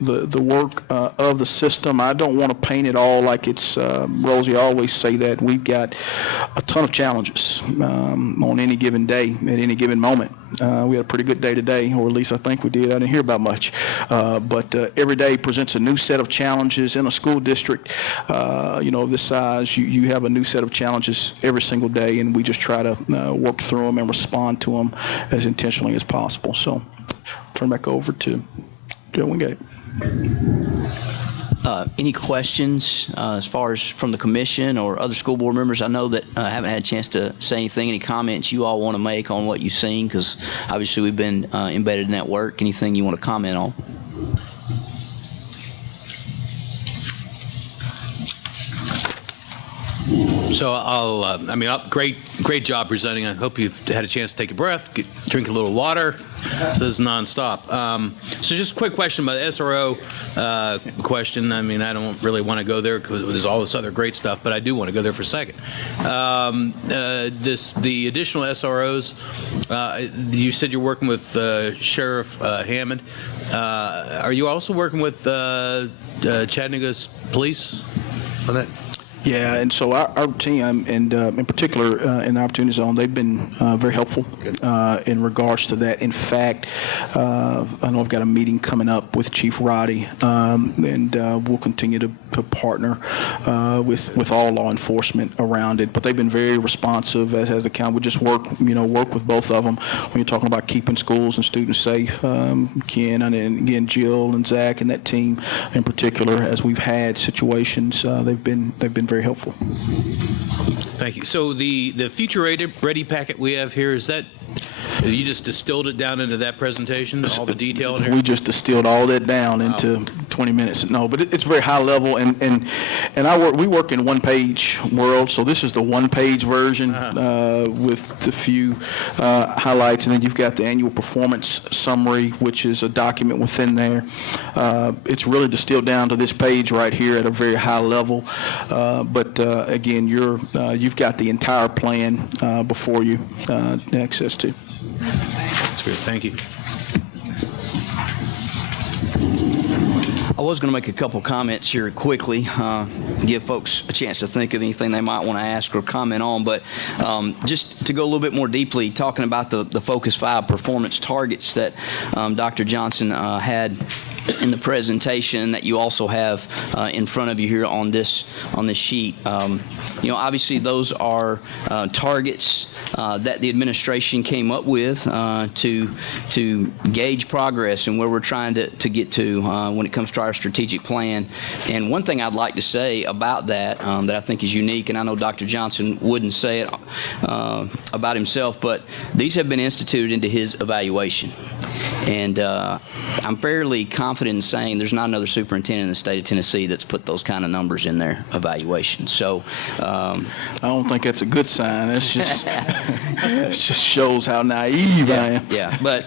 the work of the system. I don't want to paint it all like it's rosy. I always say that we've got a ton of challenges on any given day, at any given moment. We had a pretty good day today, or at least I think we did. I didn't hear about much. But every day presents a new set of challenges in a school district, of this size. You have a new set of challenges every single day, and we just try to work through them and respond to them as intentionally as possible. So turn back over to Joe Wingate. Any questions as far as from the commission or other school board members? I know that I haven't had a chance to say anything. Any comments you all want to make on what you've seen? Because obviously we've been embedded in that work. Anything you want to comment on? So great job presenting. I hope you've had a chance to take a breath, drink a little water. This is nonstop. So just a quick question about the SRO question. I mean, I don't really want to go there because there's all this other great stuff, but I do want to go there for a second. The additional SROs, you said you're working with Sheriff Hammond. Are you also working with Chattanooga's police on that? Yeah, and so our team, and in particular in the Opportunity Zone, they've been very helpful in regards to that. In fact, I know I've got a meeting coming up with Chief Roddy, and we'll continue to partner with all law enforcement around it. But they've been very responsive as the county. We just work with both of them when you're talking about keeping schools and students safe. Ken and again Jill and Zach and that team in particular, as we've had situations, they've been very helpful. Thank you. So the future ready packet we have here, is that You just distilled it down into that presentation, all the detail in here? We just distilled all that down into 20 minutes. No, but it's very high level, and we work in one-page world, so this is the one-page version with a few highlights, and then you've got the annual performance summary, which is a document within there. It's really distilled down to this page right here at a very high level, but again, you've got the entire plan before you access to. That's good. Thank you. I was going to make a couple comments here quickly, give folks a chance to think of anything they might want to ask or comment on, but just to go a little bit more deeply, talking about the Focus 5 performance targets that Dr. Johnson had in the presentation that you also have in front of you here on this sheet. Obviously those are targets that the administration came up with to gauge progress and where we're trying to get to when it comes to our strategic plan. And one thing I'd like to say about that that I think is unique, and I know Dr. Johnson wouldn't say it about himself, but these have been instituted into his evaluation. And I'm fairly confident in saying there's not another superintendent in the state of Tennessee that's put those kind of numbers in their evaluation. So I don't think that's a good sign. That's just it just shows how naive I am. Yeah, but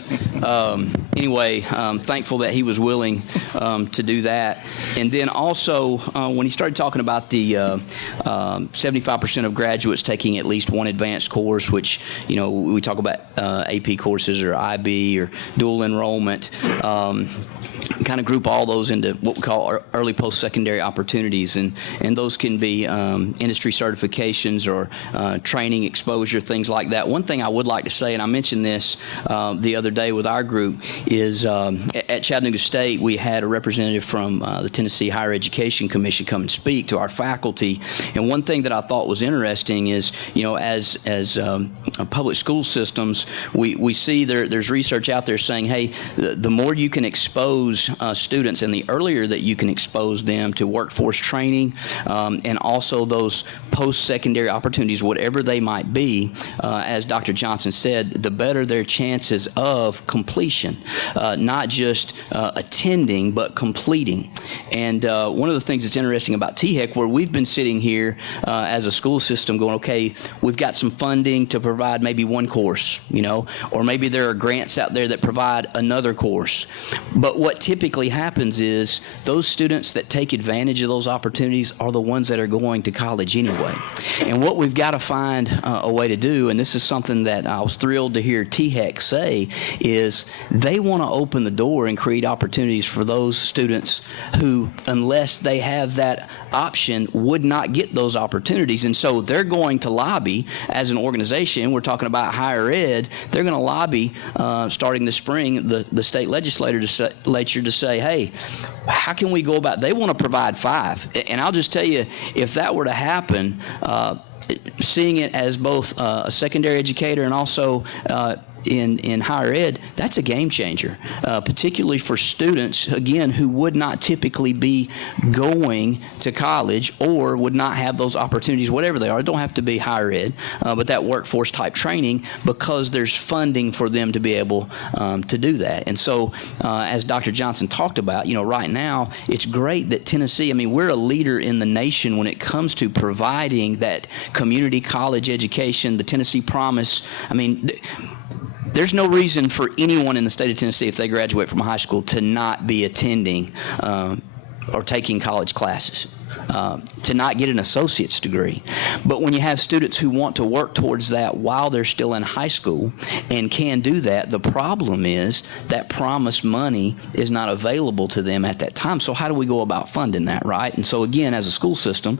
anyway, thankful that he was willing to do that. And then also when he started talking about the 75% of graduates taking at least one advanced course, which we talk about AP courses or IB or dual enrollment, kind of group all those into what we call early post-secondary opportunities, and those can be industry certifications or training exposure, things like that. One thing I would like to say, and I mentioned this the other day with our group, is at Chattanooga State we had a representative from the Tennessee Higher Education Commission come and speak to our faculty, and one thing that I thought was interesting is, as public school systems, we see there's research out there saying, hey, the more you can expose students and the earlier that you can expose them to workforce training and also those post-secondary opportunities, whatever they might be, as Dr. Johnson said, the better their chances of completion, not just attending, but completing. And one of the things that's interesting about THEC, where we've been sitting here as a school system going, okay, we've got some funding to provide maybe one course, or maybe there are grants out there that provide another course. But what typically happens is those students that take advantage of those opportunities are the ones that are going to college anyway. And what we've got to find a way to do, and this is something that I was thrilled to hear THEC say, is they want to open the door and create opportunities for those students who, unless they have that option, would not get those opportunities. And so they're going to lobby as an organization. We're talking about higher ed. They're going to lobby starting this spring the state legislature to say, hey, how can we go about, they want to provide 5. And I'll just tell you, if that were to happen, seeing it as both a secondary educator and also in higher ed, that's a game changer, particularly for students, again, who would not typically be going to college or would not have those opportunities, whatever they are. It don't have to be higher ed, but that workforce type training, because there's funding for them to be able to do that. And so as Dr. Johnson talked about, right now it's great that Tennessee, we're a leader in the nation when it comes to providing that community college education, the Tennessee Promise. There's no reason for anyone in the state of Tennessee, if they graduate from high school, to not be attending or taking college classes, to not get an associate's degree. But when you have students who want to work towards that while they're still in high school and can do that, the problem is that promised money is not available to them at that time. So how do we go about funding that, right? And so again, as a school system,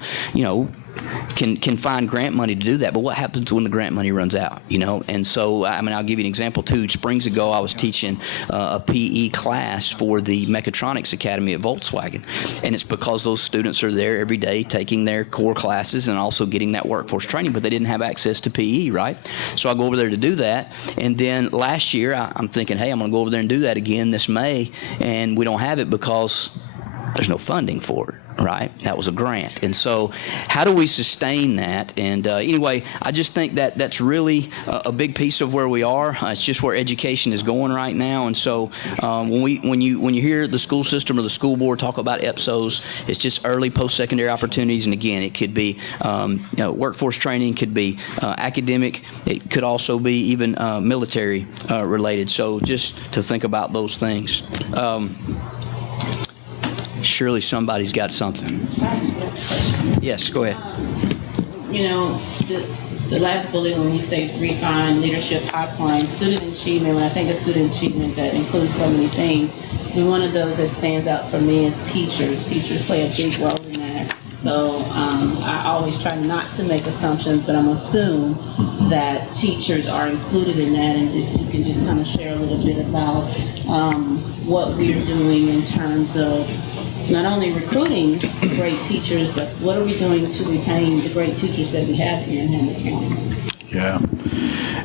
can find grant money to do that, but what happens when the grant money runs out, And so, I'll give you an example. 2 springs ago, I was teaching a PE class for the Mechatronics Academy at Volkswagen, and it's because those students are there every day taking their core classes and also getting that workforce training, but they didn't have access to PE, right? So I go over there to do that, and then last year, I'm thinking, hey, I'm going to go over there and do that again this May, and we don't have it because there's no funding for it. right? That was a grant. And so how do we sustain that? And anyway, I just think that that's really a big piece of where we are. It's just where education is going right now. And so when you hear the school system or the school board talk about EPSOs, it's just early post-secondary opportunities. And again, it could be workforce training, could be academic, it could also be even military related. So just to think about those things. Surely somebody's got something. Yes, go ahead. You know, the last bullet when you say refine leadership pipeline, student achievement, when I think of student achievement, that includes so many things. And one of those that stands out for me is teachers. Teachers play a big role in that. So I always try not to make assumptions, but I'm assume that teachers are included in that, and if you can just kind of share a little bit about what we're doing in terms of not only recruiting great teachers, but what are we doing to retain the great teachers that we have here in Hamilton County? Yeah.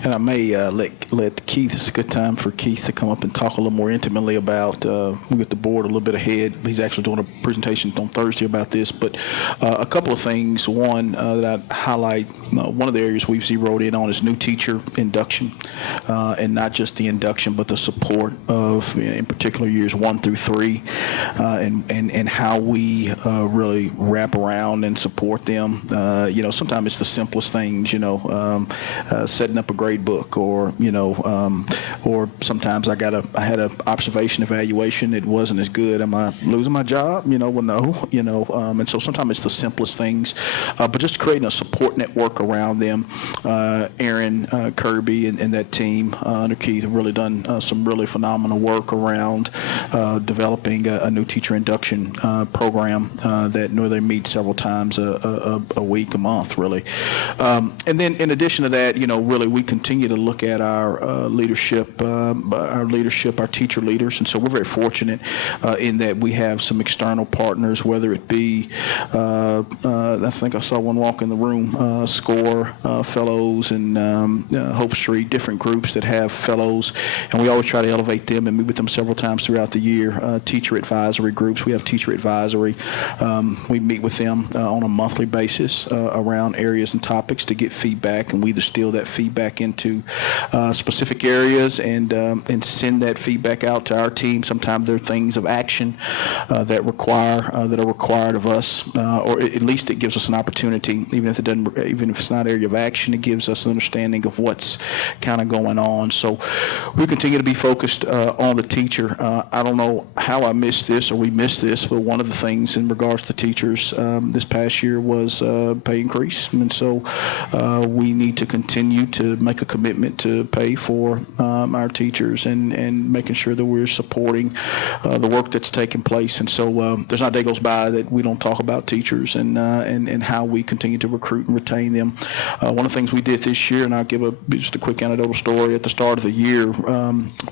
And I may let Keith, it's a good time for Keith to come up and talk a little more intimately about, we get the board a little bit ahead. He's actually doing a presentation on Thursday about this, but a couple of things. One, that I highlight, one of the areas we've zeroed in on is new teacher induction, and not just the induction, but the support of, in particular, years 1 through 3, and how we really wrap around and support them. Sometimes it's the simplest things, setting up a grade book, or or sometimes I had an observation evaluation. It wasn't as good. Am I losing my job? Well, no. And so sometimes it's the simplest things, but just creating a support network around them. Aaron Kirby and that team under Keith have really done some really phenomenal work around developing a new teacher induction program that they meet several times a week, a month, really. And then in addition to that, really we continue to look at our leadership, our teacher leaders, and so we're very fortunate in that we have some external partners, whether it be, I think I saw one walk in the room, SCORE fellows and Hope Street, different groups that have fellows, and we always try to elevate them and meet with them several times throughout the year. Teacher advisory groups, we have teacher advisory. We meet with them on a monthly basis around areas and topics to get feedback, and we distill that feedback into specific areas and send that feedback out to our team. Sometimes there are things of action that are required of us, or at least it gives us an opportunity, even if it's not an area of action, it gives us an understanding of what's kind of going on. So we continue to be focused on the teacher. I don't know how I missed this or we missed this, but one of the things in regards to teachers this past year was pay increase, and so we need to continue to make a commitment to pay for our teachers and making sure that we're supporting the work that's taking place. And so there's not a day goes by that we don't talk about teachers and how we continue to recruit and retain them. One of the things we did this year, and I'll give just a quick anecdotal story. At the start of the year,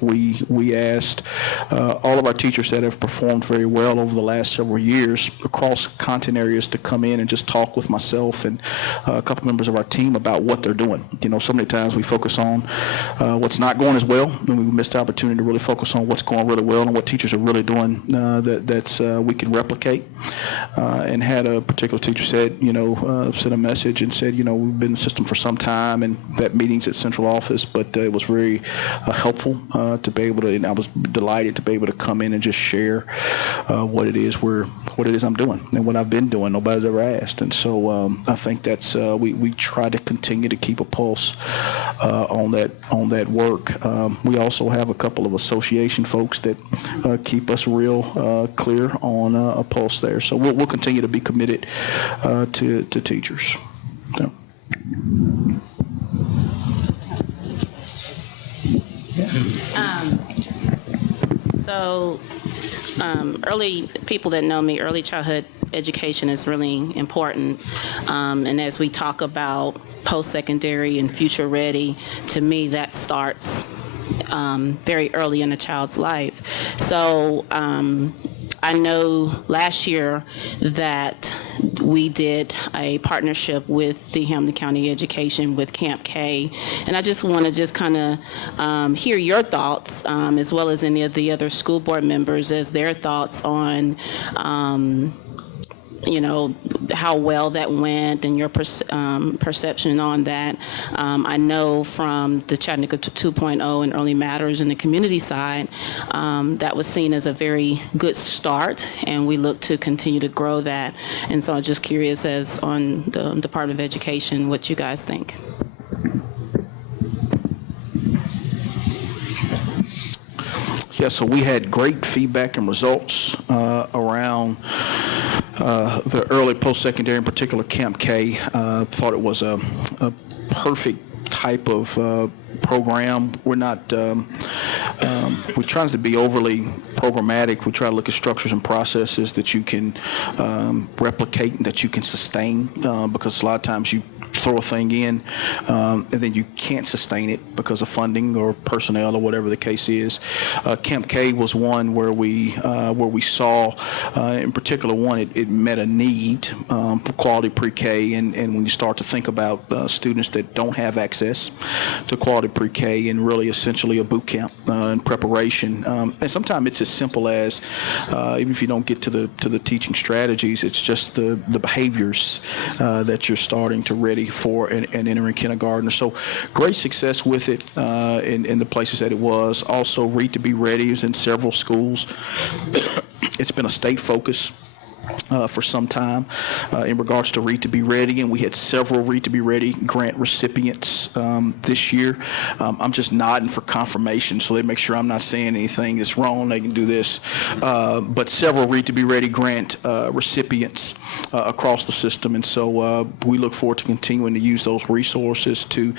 we asked all of our teachers that have performed very well over the last several years across content areas to come in and just talk with myself and a couple members of our team about what they're doing. So many times we focus on what's not going as well, and we missed the opportunity to really focus on what's going really well and what teachers are really doing that's we can replicate. And had a particular teacher said, sent a message and said, we've been in the system for some time and had meetings at central office, but it was very helpful to be able to, and I was delighted to be able to come in and just share what it is I'm doing and what I've been doing. Nobody's ever asked, and so I think that's we try to continue to keep a pulse on that work. We also have a couple of association folks that keep us real clear on a pulse there. So we'll continue to be committed to teachers. So. Early people that know me, early childhood education is really important. And as we talk about post-secondary and future ready, to me that starts very early in a child's life. So I know last year that we did a partnership with the Hamilton County Education with Camp K, and I just want to kind of hear your thoughts, as well as any of the other school board members, as their thoughts on how well that went and your perception on that. I know from the Chattanooga 2.0 and Early Matters in the community side, that was seen as a very good start, and we look to continue to grow that. And so I'm just curious, as on the Department of Education, what you guys think. Yeah, so we had great feedback and results around the early post-secondary, in particular Camp K. Thought it was a perfect type of program. We're not, we're trying to be overly programmatic. We try to look at structures and processes that you can replicate and that you can sustain, because a lot of times you throw a thing in and then you can't sustain it because of funding or personnel or whatever the case is. Camp K was one where we saw, in particular one, it met a need for quality pre-K, and when you start to think about students that don't have access to quality pre-K, and really essentially a boot camp and preparation, and sometimes it's as simple as even if you don't get to the teaching strategies, it's just the behaviors that you're starting to ready for and entering kindergarten. So great success with it in the places that it was. Also, Read to Be Ready is in several schools. It's been a state focus for some time in regards to Read to Be Ready, and we had several Read to Be Ready grant recipients this year. I'm just nodding for confirmation, so they make sure I'm not saying anything that's wrong. They can do this. But several Read to Be Ready grant recipients across the system, and so we look forward to continuing to use those resources to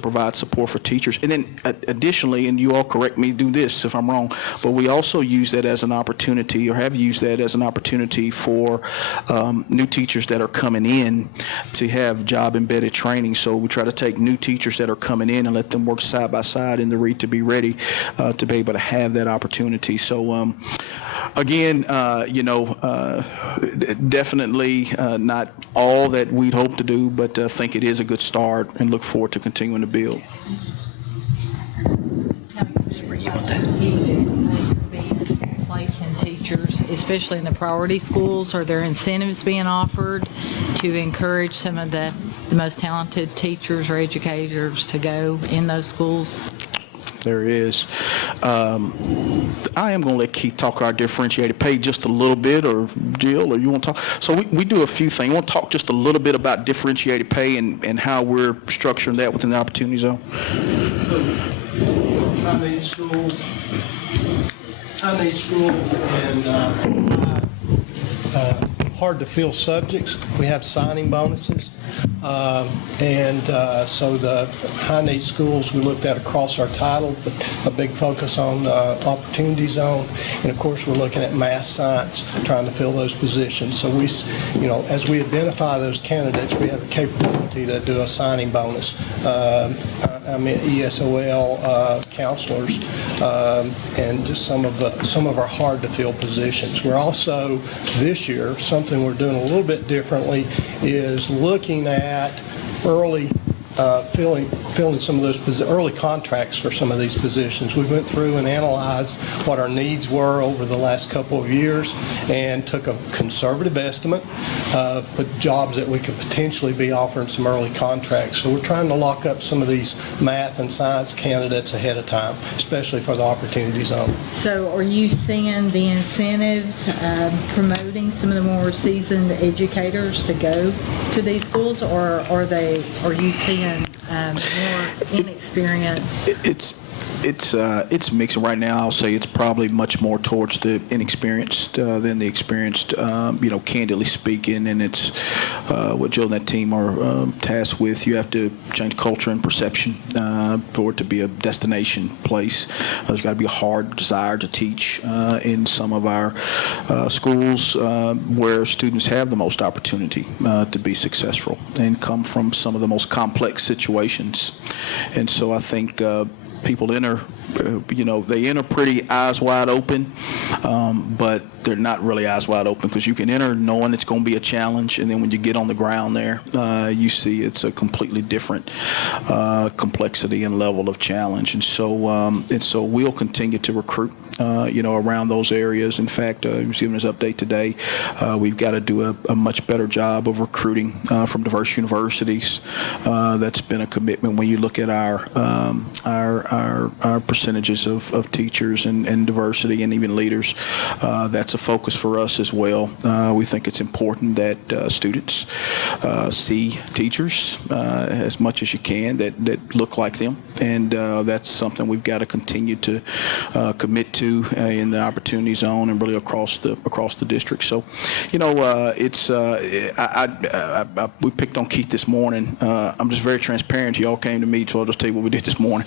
provide support for teachers. And then additionally, and you all correct me, do this if I'm wrong, but we also use that as an opportunity, or have used that as an opportunity for new teachers that are coming in to have job embedded training. So we try to take new teachers that are coming in and let them work side by side in the Read to Be Ready to be able to have that opportunity. So again, definitely not all that we'd hope to do, but I think it is a good start and look forward to continuing to build. Placing teachers, especially in the priority schools. Are there incentives being offered to encourage some of the most talented teachers or educators to go in those schools? There is. I am going to let Keith talk our differentiated pay just a little bit, or Jill, or you want to talk? So we do a few things. I want to talk just a little bit about differentiated pay and how we're structuring that within the opportunity zone. High need schools and hard to fill subjects. We have signing bonuses. So the high need schools we looked at across our title, but a big focus on opportunity zone. And of course, we're looking at math, science, trying to fill those positions. So we, as we identify those candidates, we have the capability to do a signing bonus. ESOL counselors, and just some of our hard to fill positions. We're also this year, something we're doing a little bit differently is looking at early filling some of those early contracts for some of these positions. We went through and analyzed what our needs were over the last couple of years and took a conservative estimate of jobs that we could potentially be offering some early contracts. So we're trying to lock up some of these math and science candidates ahead of time, especially for the opportunity zone. So are you seeing the incentives promoting some of the more seasoned educators to go to these schools, or are you seeing more inexperienced? It's mixed. Right now, I'll say it's probably much more towards the inexperienced than the experienced. Candidly speaking, and it's what Jill and that team are tasked with. You have to change culture and perception for it to be a destination place. There's got to be a hard desire to teach in some of our schools where students have the most opportunity to be successful and come from some of the most complex situations. And so I think people enter, they enter pretty eyes wide open, but they're not really eyes wide open, because you can enter knowing it's going to be a challenge, and then when you get on the ground there, you see it's a completely different complexity and level of challenge. And so we'll continue to recruit, around those areas. In fact, I was giving us an update today. We've got to do a much better job of recruiting from diverse universities. That's been a commitment. When you look at our percentages of teachers and diversity and even leaders, that's a focus for us as well. We think it's important that students see teachers as much as you can that look like them, and that's something we've got to continue to commit to in the opportunity zone and really across the district. So, it's we picked on Keith this morning. I'm just very transparent. Y'all came to me, so I'll just tell you what we did this morning.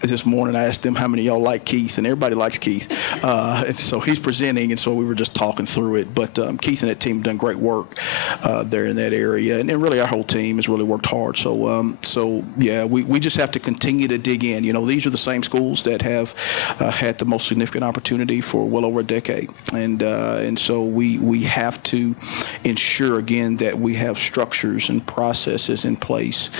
This morning I asked them how many of y'all like Keith, and everybody likes Keith. And so he's presenting, and so we were just talking through it. But Keith and that team have done great work there in that area, and really our whole team has really worked hard. So yeah, we just have to continue to dig in. These are the same schools that have had the most significant opportunity for well over a decade, and so we have to ensure again that we have structures and processes in place,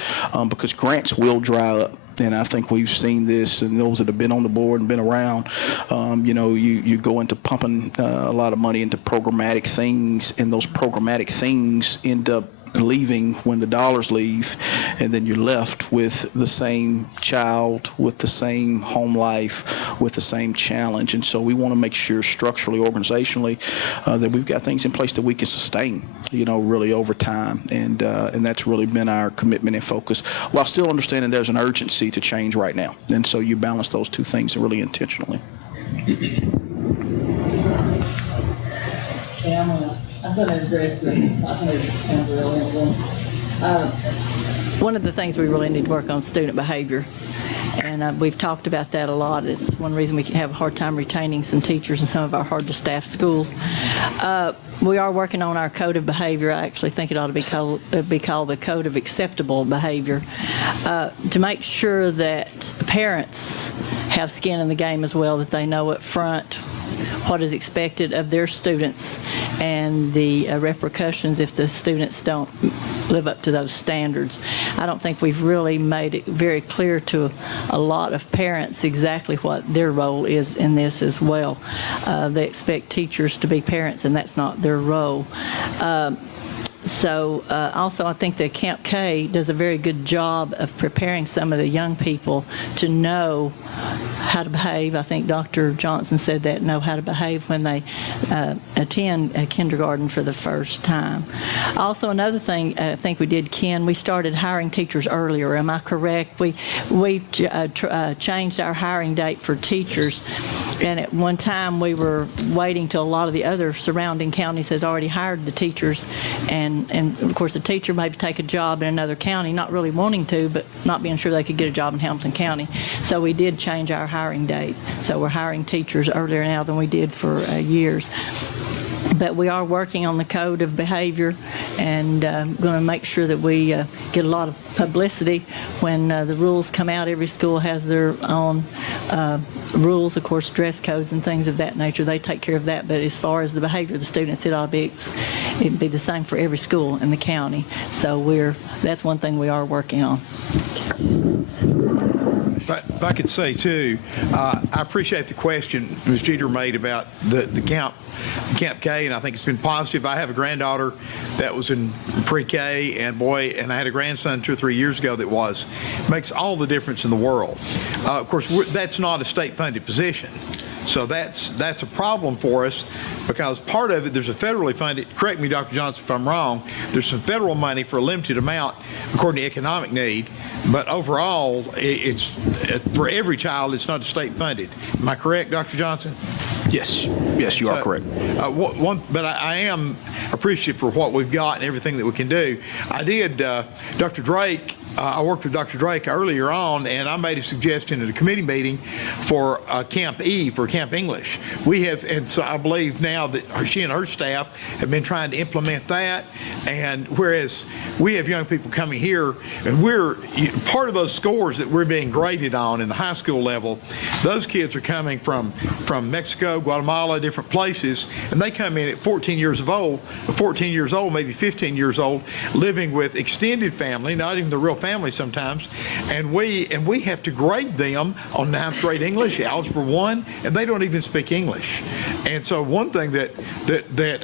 because grants will dry up. And I think we've seen this, and those that have been on the board and been around, you go into pumping a lot of money into programmatic things, and those programmatic things end up leaving when the dollars leave, and then you're left with the same child, with the same home life, with the same challenge. And so we want to make sure structurally, organizationally, that we've got things in place that we can sustain, really over time. And that's really been our commitment and focus, while still understanding there's an urgency to change right now. And so you balance those two things really intentionally. Okay, I'm going to address this. I'm going to kind of really One of the things we really need to work on is student behavior, and we've talked about that a lot. It's one reason we can have a hard time retaining some teachers in some of our hard-to-staff schools. We are working on our code of behavior. I actually think it ought to be called the Code of Acceptable Behavior, to make sure that parents have skin in the game as well, that they know up front what is expected of their students and the repercussions if the students don't live up to those standards. I don't think we've really made it very clear to a lot of parents exactly what their role is in this as well. They expect teachers to be parents, and that's not their role. Also, I think that Camp K does a very good job of preparing some of the young people to know how to behave. I think Dr. Johnson said that, know how to behave when they attend kindergarten for the first time. Also, another thing I think we did, Ken, we started hiring teachers earlier. Am I correct? We changed our hiring date for teachers, and at one time we were waiting till a lot of the other surrounding counties had already hired the teachers, and of course the teacher maybe take a job in another county, not really wanting to, but not being sure they could get a job in Hamilton County. So we did change our hiring date. So we're hiring teachers earlier now than we did for years. But we are working on the code of behavior, and going to make sure that we get a lot of publicity when the rules come out. Every school has their own rules, of course, dress codes and things of that nature. They take care of that. But as far as the behavior of the students, it'd be the same for every school in the county. So that's one thing we are working on. If I could say, too, I appreciate the question Ms. Jeter made about the Camp K, and I think it's been positive. I have a granddaughter that was in pre-K, and I had a grandson 2 or 3 years ago that was. It makes all the difference in the world. Of course, that's not a state-funded position. So that's a problem for us, because part of it, there's a federally funded, correct me, Dr. Johnson, if I'm wrong, there's some federal money for a limited amount according to economic need, but overall, it's for every child, it's not state funded. Am I correct, Dr. Johnson? Yes, you are correct. But I appreciative for what we've got and everything that we can do. I did, Dr. Drake, I worked with Dr. Drake earlier on, and I made a suggestion at a committee meeting for Camp E, for Camp English. We have, and so I believe now that she and her staff have been trying to implement that, and whereas we have young people coming here, and we're part of those scores that we're being graded on in the high school level, those kids are coming from Mexico, Guatemala, different places, and they come in at 14 years old, maybe 15 years old, living with extended family, not even the real family sometimes, and we have to grade them on 9th grade English, Algebra 1, and they don't even speak English. And so one thing that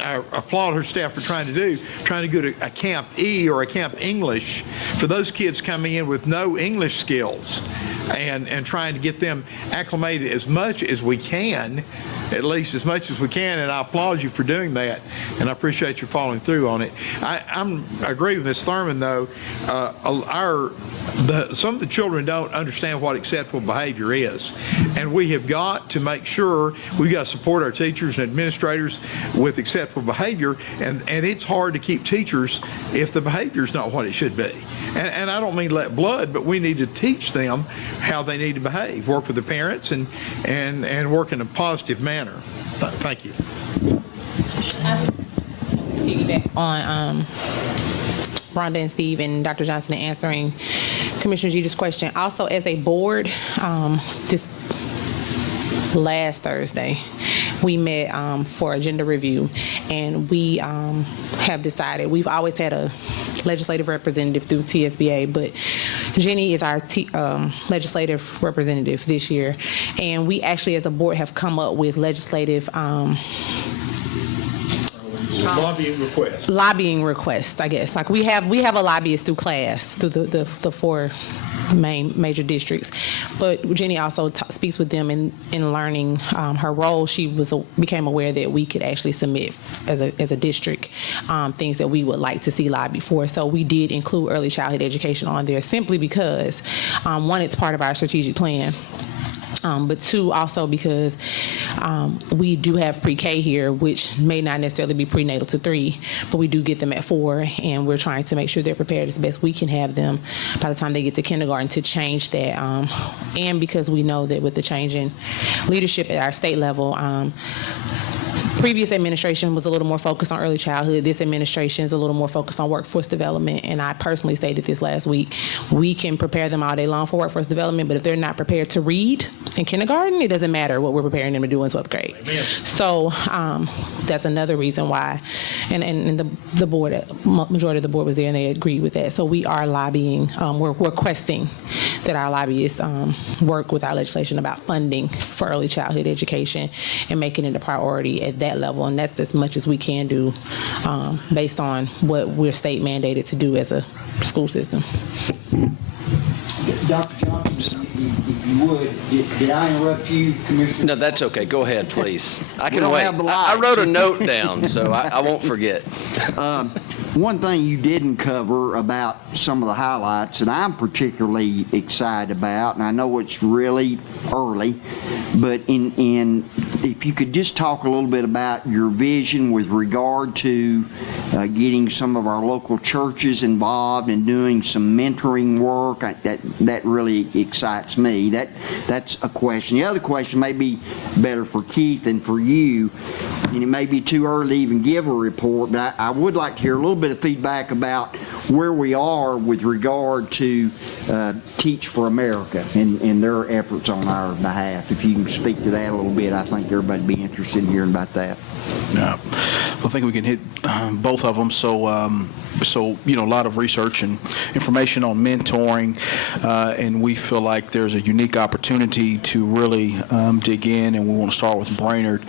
I applaud her staff for trying to go to a Camp E or a Camp English for those kids coming in with no English skills, and trying to get them acclimated as much as we can, at least as much as we can, and I applaud you for doing that, and I appreciate you following through on it. I agree with Ms. Thurman, though. Some of the children don't understand what acceptable behavior is, and we have got to make sure we've got to support our teachers and administrators with acceptable behavior, and it's hard to keep teachers if the behavior is not what it should be. And I don't mean let blood, but we need to teach them how they need to behave, work with the parents, and work in a positive manner. Thank you. Piggyback on Rhonda and Steve and Dr. Johnson answering Commissioner Jeter's question. Also, as a board, this last Thursday, we met for agenda review, and we have decided, we've always had a legislative representative through TSBA, but Jenny is our legislative representative this year, and we actually as a board have come up with legislative lobbying requests, I guess. Like we have a lobbyist through class, through the 4 major districts, but Jenny also speaks with them in learning her role. She became aware that we could actually submit as a district things that we would like to see lobby for. So we did include early childhood education on there simply because one, it's part of our strategic plan. But 2, also because we do have pre-K here, which may not necessarily be prenatal to 3, but we do get them at 4, and we're trying to make sure they're prepared as best we can have them by the time they get to kindergarten to change that. And because we know that with the change in leadership at our state level, previous administration was a little more focused on early childhood. This administration is a little more focused on workforce development, and I personally stated this last week. We can prepare them all day long for workforce development, but if they're not prepared to read in kindergarten, it doesn't matter what we're preparing them to do in 12th grade. Amen. So that's another reason why, and the board, majority of the board was there and they agreed with that. So we are lobbying, we're requesting that our lobbyists work with our legislation about funding for early childhood education and making it a priority at that level, and that's as much as we can do based on what we're state mandated to do as a school system. Dr. Johnson, if you would, did I interrupt you, Commissioner? No, that's okay. Go ahead, please. I We can don't wait. have the I lights. wrote a note down, so I won't forget. One thing you didn't cover about some of the highlights that I'm particularly excited about, and I know it's really early, but if you could just talk a little bit about your vision with regard to getting some of our local churches involved and doing some mentoring work, that really excites me. That's a question. The other question may be better for Keith than for you, and it may be too early to even give a report, but I would like to hear a little bit of feedback about where we are with regard to Teach for America and their efforts on our behalf. If you can speak to that a little bit, I think everybody would be interested in hearing about that. Yeah, I think we can hit both of them. So a lot of research and information on mentoring, and we feel like there's a unique opportunity to really dig in, and we want to start with Brainerd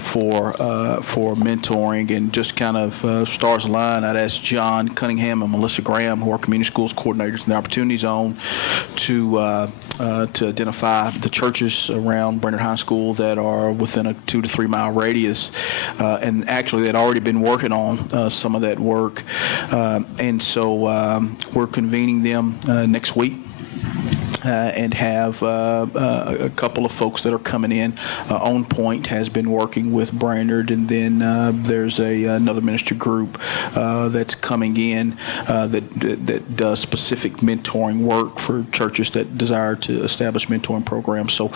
for mentoring, and just kind of stars align. I'd ask John Cunningham and Melissa Graham, who are community schools coordinators in the Opportunity Zone, to identify the churches around Brainerd High School that are within a 2 to 3 mile radius, and actually they'd already been working on some of that work, and so we're convening them next week and have a couple of folks that are coming in. On Point has been working with Brainerd, and then there's another ministry group that's coming in that does specific mentoring work for churches that desire to establish mentoring programs. So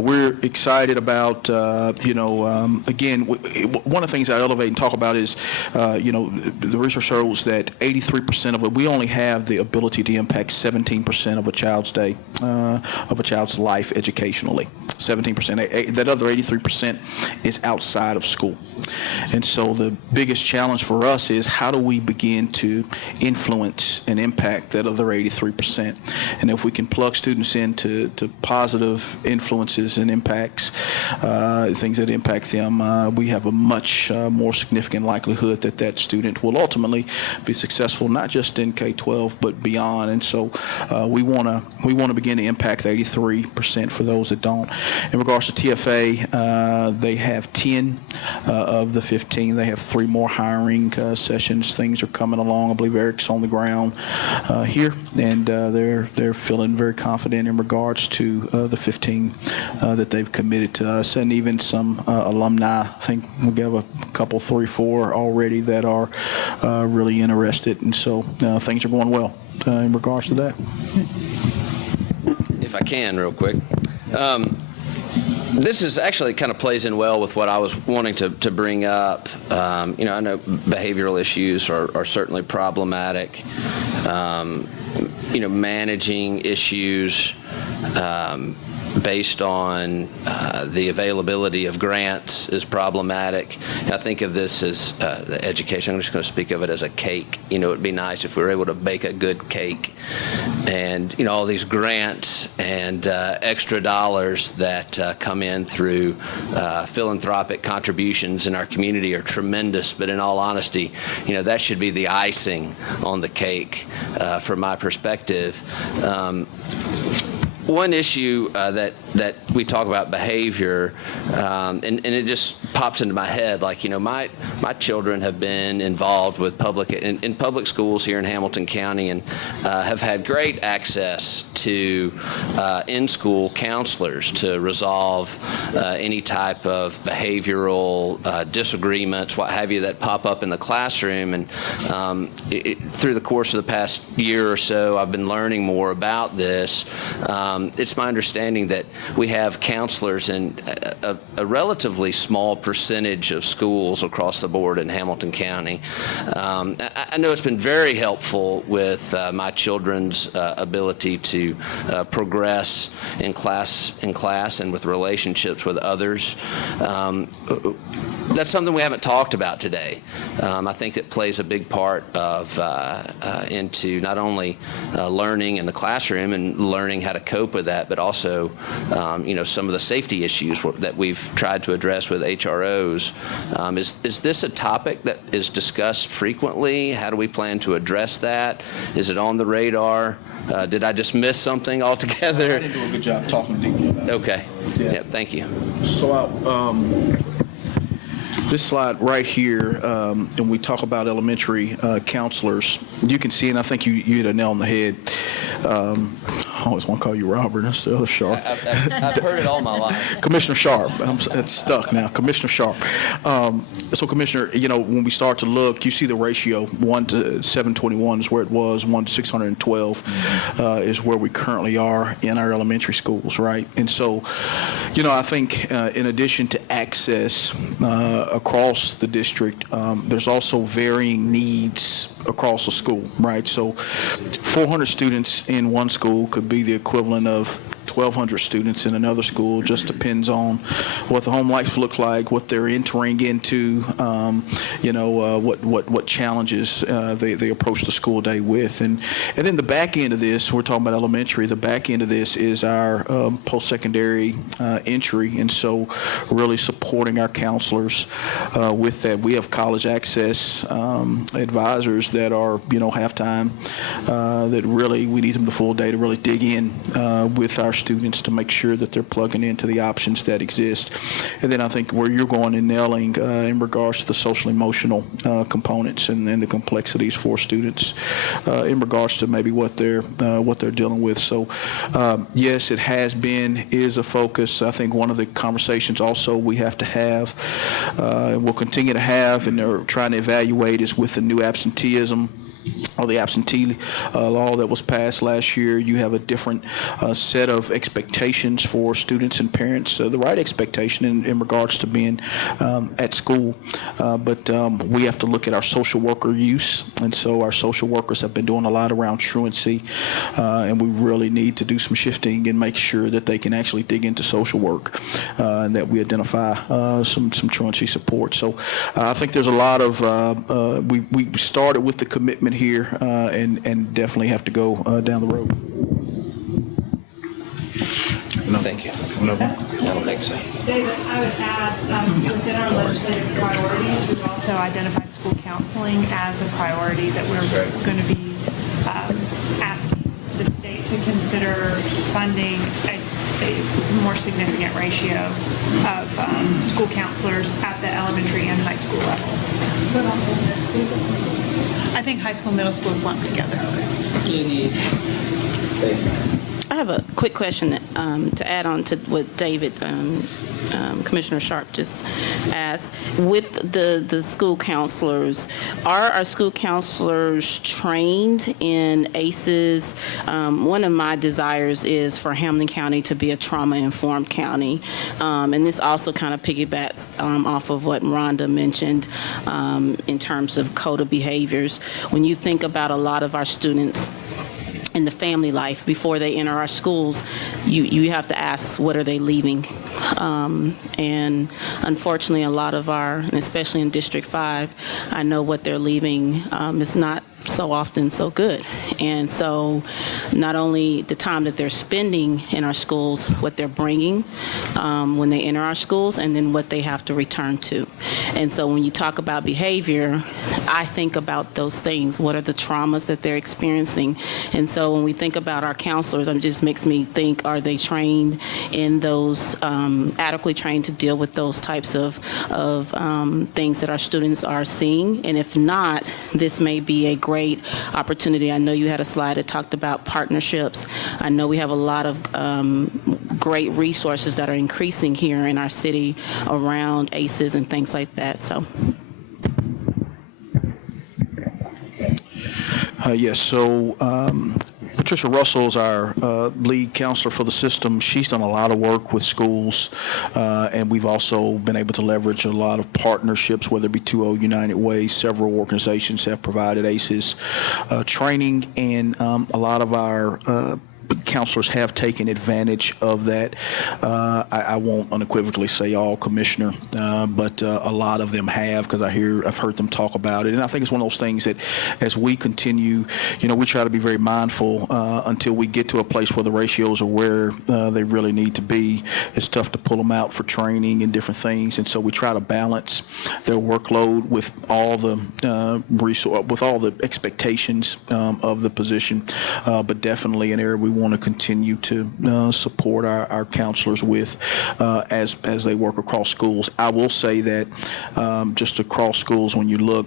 we're excited about, again, one of the things I elevate and talk about is, the research shows that 83% of it, we only have the ability to impact 17% of a child's day, of a child's life educationally. 17%. That other 83% is outside of school. And so the biggest challenge for us is how do we begin to influence and impact that other 83%? And if we can plug students into positive influences and impacts, things that impact them, we have a much more significant likelihood that that student will ultimately be successful, not just in K-12 but beyond. And so we want to begin to impact the 83% for those that don't. In regards to TFA, they have 10 of the 15. They have 3 more hiring sessions. Things are coming along. I believe Eric's on the ground here, and they're feeling very confident in regards to the 15 that they've committed to us, and even some alumni. I think we have a couple, 3, 4 already that are really interested, and so things are going well in regards to that. If I can, real quick. This is actually kind of plays in well with what I was wanting to bring up. I know behavioral issues are certainly problematic. Managing issues based on the availability of grants is problematic. And I think of this as the education. I'm just going to speak of it as a cake. It'd be nice if we were able to bake a good cake. And, all these grants and extra dollars that come in through philanthropic contributions in our community are tremendous. But in all honesty, that should be the icing on the cake from my perspective. One issue that we talk about behavior, and it just pops into my head, my children have been involved with in public schools here in Hamilton County, and have had great access to in-school counselors to resolve any type of behavioral disagreements, what have you, that pop up in the classroom. And through the course of the past year or so, I've been learning more about this. It's my understanding that we have counselors in a relatively small percentage of schools across the board in Hamilton County. I know it's been very helpful with my children's ability to progress in class and with relationships with others. That's something we haven't talked about today. I think it plays a big part of into not only learning in the classroom and learning how to cope with that, but also some of the safety issues that we've tried to address with HROs. Is this a topic that is discussed frequently? How do we plan to address that? Is it on the radar? Did I just miss something altogether? I didn't do a good job talking deeply about it. Okay. Yeah, thank you. So this slide right here, when we talk about elementary counselors, you can see, and I think you hit a nail on the head. I always want to call you Robert. That's the other Sharp. I've heard it all my life. Commissioner Sharp. It's stuck now. Commissioner Sharp. So, Commissioner, when we start to look, you see the ratio 1 to 721 is where it was. 1 to 612 is where we currently are in our elementary schools, right? And so, I think in addition to access across the district, there's also varying needs across the school, right? So 400 students in one school could be the equivalent of 1,200 students in another school. Just depends on what the home life looks like, what they're entering into, what challenges they approach the school day with. And then the back end of this, we're talking about elementary, the back end of this is our post-secondary entry. And so really supporting our counselors with that. We have college access advisors that are, half-time, that really we need them the full day to really dig in with our students to make sure that they're plugging into the options that exist. And then I think where you're going and nailing in regards to the social emotional components and the complexities for students in regards to maybe what they're dealing with. So yes, it has been, is a focus. I think one of the conversations also we have to have, and we'll continue to have, and they're trying to evaluate, is with the new absenteeism or the absentee law that was passed last year. You have a different set of expectations for students and parents, the right expectation in regards to being at school. But we have to look at our social worker use, and so our social workers have been doing a lot around truancy, and we really need to do some shifting and make sure that they can actually dig into social work and that we identify some truancy support. So I think there's a lot of, we started with the commitment here, and definitely have to go down the road. No, thank you. No. I don't think so. David, I would add, within our legislative priorities, we've also identified school counseling as a priority that we're going to be asking the state to consider funding a more significant ratio of school counselors at the elementary and high school level. I think high school, middle school is lumped together. I have a quick question to add on to what David, Commissioner Sharp just asked. With the school counselors, are our school counselors trained in ACEs? One of my desires is for Hamilton County to be a trauma-informed county. And this also kind of piggybacks off of what Rhonda mentioned in terms of code of behaviors. When you think about a lot of our students in the family life before they enter our schools, you have to ask, what are they leaving? And unfortunately, a lot of our, and especially in District 5, I know what they're leaving is not so often so good. And so not only the time that they're spending in our schools, what they're bringing when they enter our schools, and then what they have to return to. And so when you talk about behavior, I think about those things. What are the traumas that they're experiencing? And so when we think about our counselors, it just makes me think, are they trained in those, adequately trained to deal with those types of things that our students are seeing? And if not, this may be a great opportunity. I know you had a slide that talked about partnerships. I know we have a lot of great resources that are increasing here in our city around ACEs and things like that. So. Yes, so Patricia Russell is our lead counselor for the system. She's done a lot of work with schools, and we've also been able to leverage a lot of partnerships, whether it be 2O, United Way. Several organizations have provided ACEs training, and a lot of our counselors have taken advantage of that. I won't unequivocally say all, Commissioner, but a lot of them have, because I've heard them talk about it. And I think it's one of those things that as we continue, we try to be very mindful until we get to a place where the ratios are where they really need to be. It's tough to pull them out for training and different things. And so we try to balance their workload with all the with all the expectations of the position, but definitely an area we want to continue to support our counselors with as they work across schools. I will say that just across schools, when you look,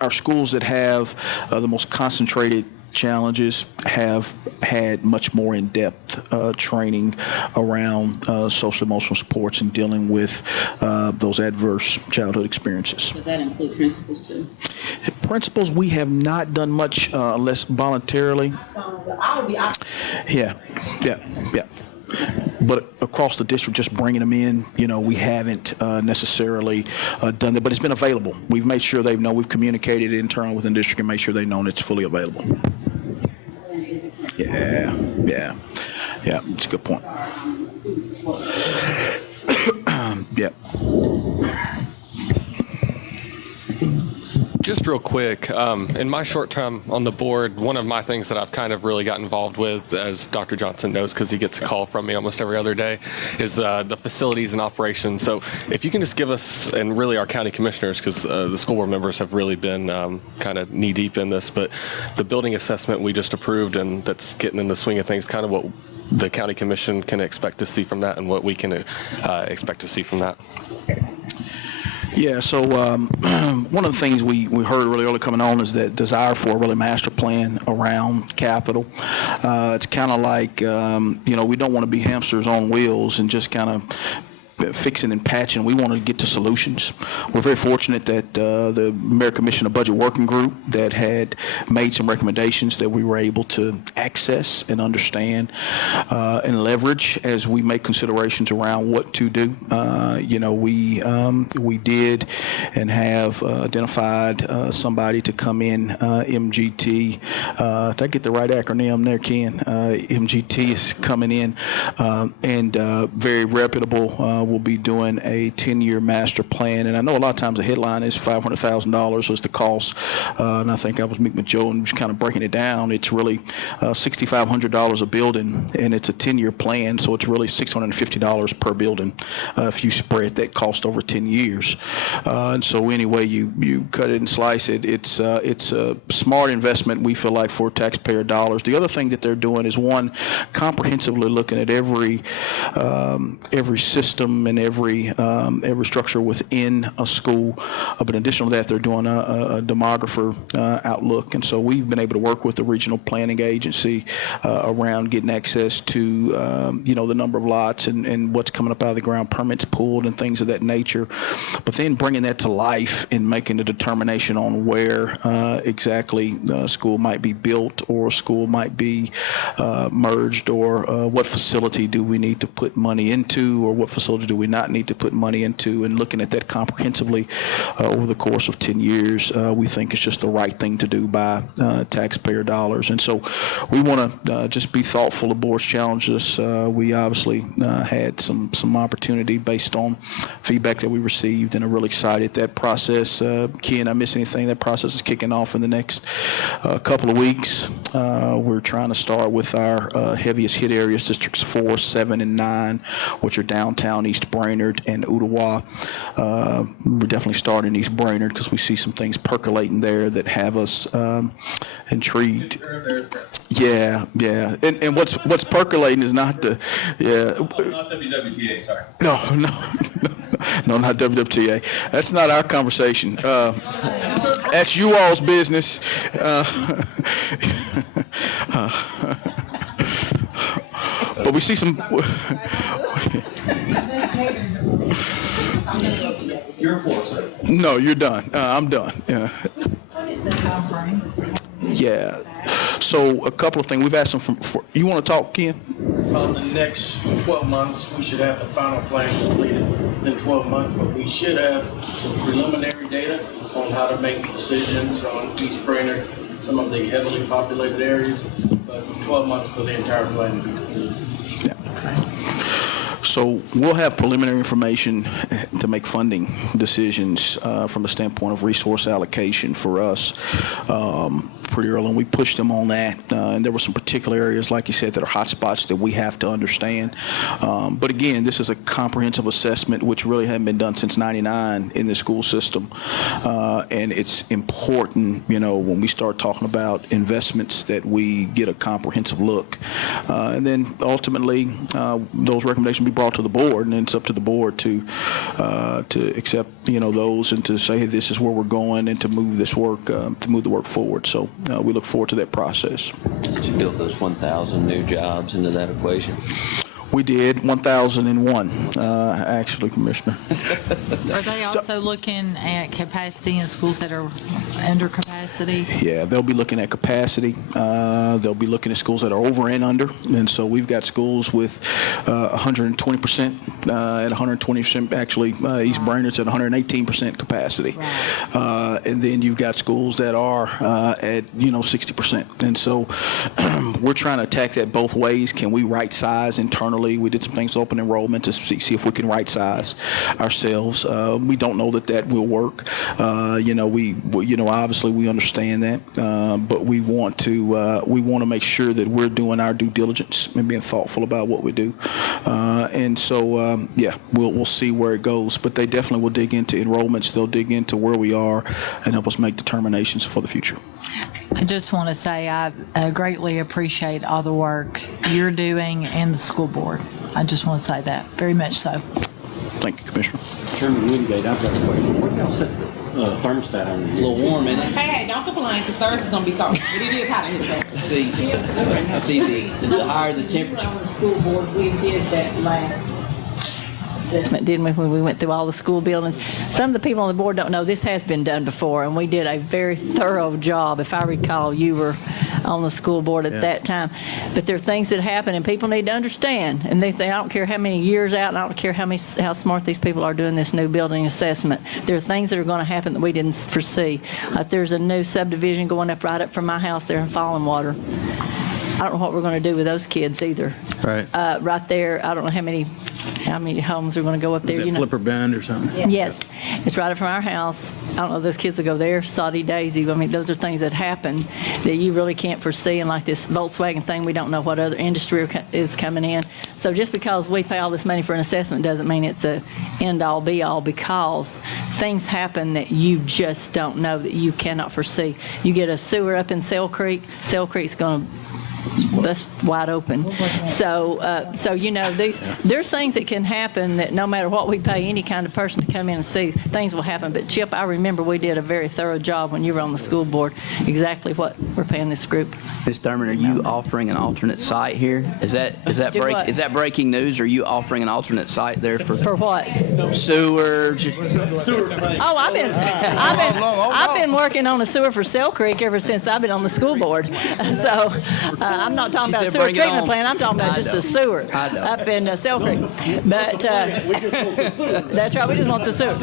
our schools that have the most concentrated challenges have had much more in-depth training around social emotional supports and dealing with those adverse childhood experiences. Does that include principals too? Principals, we have not done much unless voluntarily. Yeah. But across the district, just bringing them in, we haven't necessarily done that, but it's been available. We've made sure they know, we've communicated internally within the district and made sure they know it's fully available. Yeah, it's a good point. Yeah. Just real quick, in my short time on the board, one of my things that I've kind of really got involved with, as Dr. Johnson knows because he gets a call from me almost every other day, is the facilities and operations. So if you can just give us, and really our county commissioners, because the school board members have really been kind of knee deep in this, but the building assessment we just approved and that's getting in the swing of things, kind of what the county commission can expect to see from that and what we can expect to see from that. Yeah, so one of the things we heard really early coming on is that desire for a really master plan around capital. It's kind of like, we don't want to be hamsters on wheels and just kind of fixing and patching. We want to get to solutions. We're very fortunate that the Mayor commissioned a budget working group that had made some recommendations that we were able to access and understand and leverage as we make considerations around what to do. We did and have identified somebody to come in, MGT. Did I get the right acronym there, Ken? MGT is coming in and very reputable. We'll be doing a 10-year master plan, and I know a lot of times the headline is $500,000 was the cost, and I think I was meeting with Joe and just kind of breaking it down. It's really $6,500 a building, and it's a 10-year plan, so it's really $650 per building if you spread that cost over 10 years. And so anyway you cut it and slice it, it's a smart investment, we feel like, for taxpayer dollars. The other thing that they're doing is, one, comprehensively looking at every system and every structure within a school. But in addition to that, they're doing a demographer outlook, and so we've been able to work with the regional planning agency around getting access to the number of lots and what's coming up out of the ground, permits pulled and things of that nature. But then bringing that to life and making a determination on where exactly a school might be built or a school might be merged, or what facility do we need to put money into, or what facility do we not need to put money into, and looking at that comprehensively over the course of 10 years, we think it's just the right thing to do by taxpayer dollars. And so we want to just be thoughtful. The board's challenged us. We obviously had some opportunity based on feedback that we received, and are really excited. That process, Ken, I miss anything? That process is kicking off in the next couple of weeks. We're trying to start with our heaviest hit areas, districts 4, 7, and 9, which are downtown East Brainerd and Ottawa. We're definitely starting East Brainerd because we see some things percolating there that have us intrigued. Yeah. And what's percolating is not the Not WWTA, sorry. No, not WWTA. That's not our conversation. That's you all's business. But we see some. No, you're done. I'm done. Yeah. What is the time frame? Yeah. So a couple of things. We've asked them you want to talk, Ken? In the next 12 months, we should have the final plan completed within 12 months, but we should have preliminary data on how to make decisions on East Brainerd, some of the heavily populated areas, but 12 months for the entire plan to be completed. So we'll have preliminary information to make funding decisions from the standpoint of resource allocation for us pretty early, and we pushed them on that. And there were some particular areas, like you said, that are hot spots that we have to understand. But again, this is a comprehensive assessment which really hadn't been done since '99 in the school system. And it's important, when we start talking about investments, that we get a comprehensive look. And then ultimately, those recommendations be brought to the board, and it's up to the board to accept those and to say, hey, this is where we're going, and to move this work to move the work forward. So we look forward to that process. Did you build those 1,000 new jobs into that equation? We did 1,001, actually, Commissioner. Are they also looking at capacity in schools that are under capacity? capacity? Yeah, they'll be looking at capacity. They'll be looking at schools that are over and under. And so we've got schools with 120%, at 120%, actually, East Brainerd's at 118% capacity. And then you've got schools that are at, 60%. And so we're trying to attack that both ways. Can we right size internally? We did some things to open enrollment to see if we can right size ourselves. We don't know that will work. Obviously we understand that, but we want to make sure that we're doing our due diligence and being thoughtful about what we do. We'll see where it goes. But they definitely will dig into enrollments. They'll dig into where we are and help us make determinations for the future. I just want to say I greatly appreciate all the work you're doing and the school board. I just want to say that, very much so. Thank you, Commissioner. Chairman Wingate, I've got a question. Where y'all set the thermostat on? A little warm, isn't it? Hey, don't complain, because Thursday's going to be cold. But it is hot in here. See, the higher the temperature. On the school board, we did that last didn't we, when we went through all the school buildings. Some of the people on the board don't know this has been done before, and we did a very thorough job. If I recall, you were on the school board at that time. But there are things that happen, and people need to understand. And I don't care how many years out, and I don't care how smart these people are doing this new building assessment. There are things that are going to happen that we didn't foresee. Like there's a new subdivision going up right up from my house there in Fallen Water. I don't know what we're going to do with those kids either. Right. Right there, I don't know how many homes are going to go up there. Is it Flipper Bend or something? Yes. It's right up from our house. I don't know if those kids will go there, Soddy Daisy. I mean, those are things that happen that you really can't foresee. And like this Volkswagen thing, we don't know what other industry is coming in. So just because we pay all this money for an assessment doesn't mean it's a end-all, be-all, because things happen that you just don't know, that you cannot foresee. You get a sewer up in Sale Creek's going to that's wide open. So there's things that can happen that no matter what we pay any kind of person to come in and see, things will happen. But Chip, I remember we did a very thorough job when you were on the school board, exactly what we're paying this group. Ms. Thurman, are you offering an alternate site here? Is that breaking news? Are you offering an alternate site there for what? Sewer. Oh, I've been working on a sewer for Sale Creek ever since I've been on the school board. So I'm not talking about a sewer treatment plant. I'm talking about just a sewer up in Sale Creek. But that's right. We just want the sewer.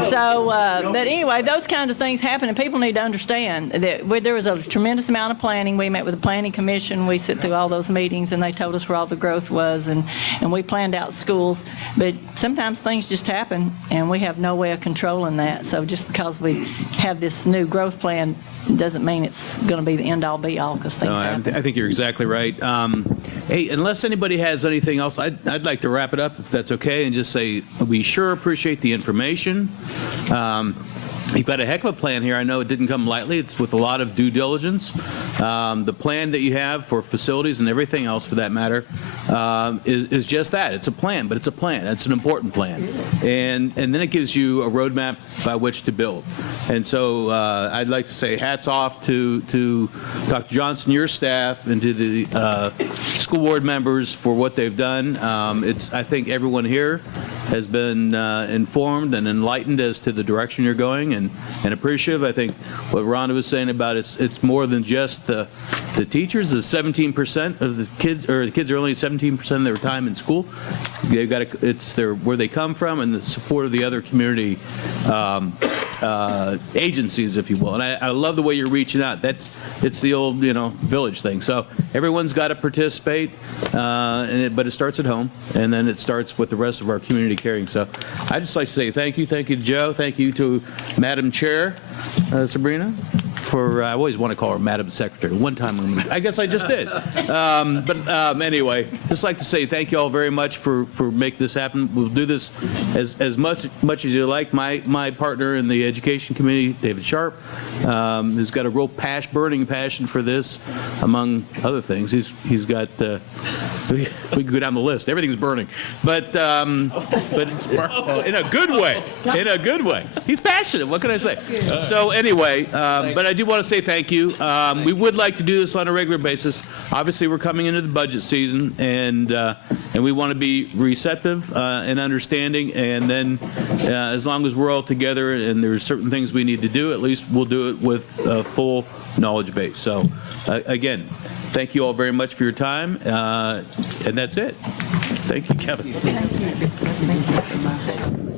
So, but anyway, those kinds of things happen, and people need to understand that there was a tremendous amount of planning. We met with the planning commission. We sit through all those meetings, and they told us where all the growth was, and we planned out schools. But sometimes things just happen, and we have no way of controlling that. So just because we have this new growth plan doesn't mean it's going to be the end-all, be-all, because things happen. I think you're exactly right. Hey, unless anybody has anything else, I'd like to wrap it up, if that's okay, and just say we sure appreciate the information. You've got a heck of a plan here. I know it didn't come lightly. It's with a lot of due diligence. The plan that you have for facilities and everything else, for that matter, is just that. It's a plan, but it's a plan. It's an important plan. And then it gives you a roadmap by which to build. And so I'd like to say hats off to Dr. Johnson, your staff, and to the school board members for what they've done. I think everyone here has been informed and enlightened as to the direction you're going, and appreciative. I think what Rhonda was saying about it's more than just the teachers. The 17% of the kids are only 17% of their time in school. They've got it's where they come from and the support of the other community agencies, if you will. And I love the way you're reaching out. It's the old village thing. So everyone's got to participate, but it starts at home, and then it starts with the rest of our community caring. So I'd just like to say thank you to Joe, thank you to Madam Chair Sabrina, for I always want to call her Madam Secretary. One time I guess I just did. But anyway, just like to say thank you all very much for making this happen. We'll do this as much as you like. My partner in the education committee, David Sharp, has got a real burning passion for this, among other things. He's got we could go down the list. Everything's burning, but it's, in a good way. In a good way. He's passionate. What can I say? So anyway, but do want to say thank you. We would like to do this on a regular basis. Obviously, we're coming into the budget season, and we want to be receptive and understanding. And then, as long as we're all together and there's certain things we need to do, at least we'll do it with a full knowledge base. So, again, thank you all very much for your time, and that's it. Thank you, Kevin. Thank you.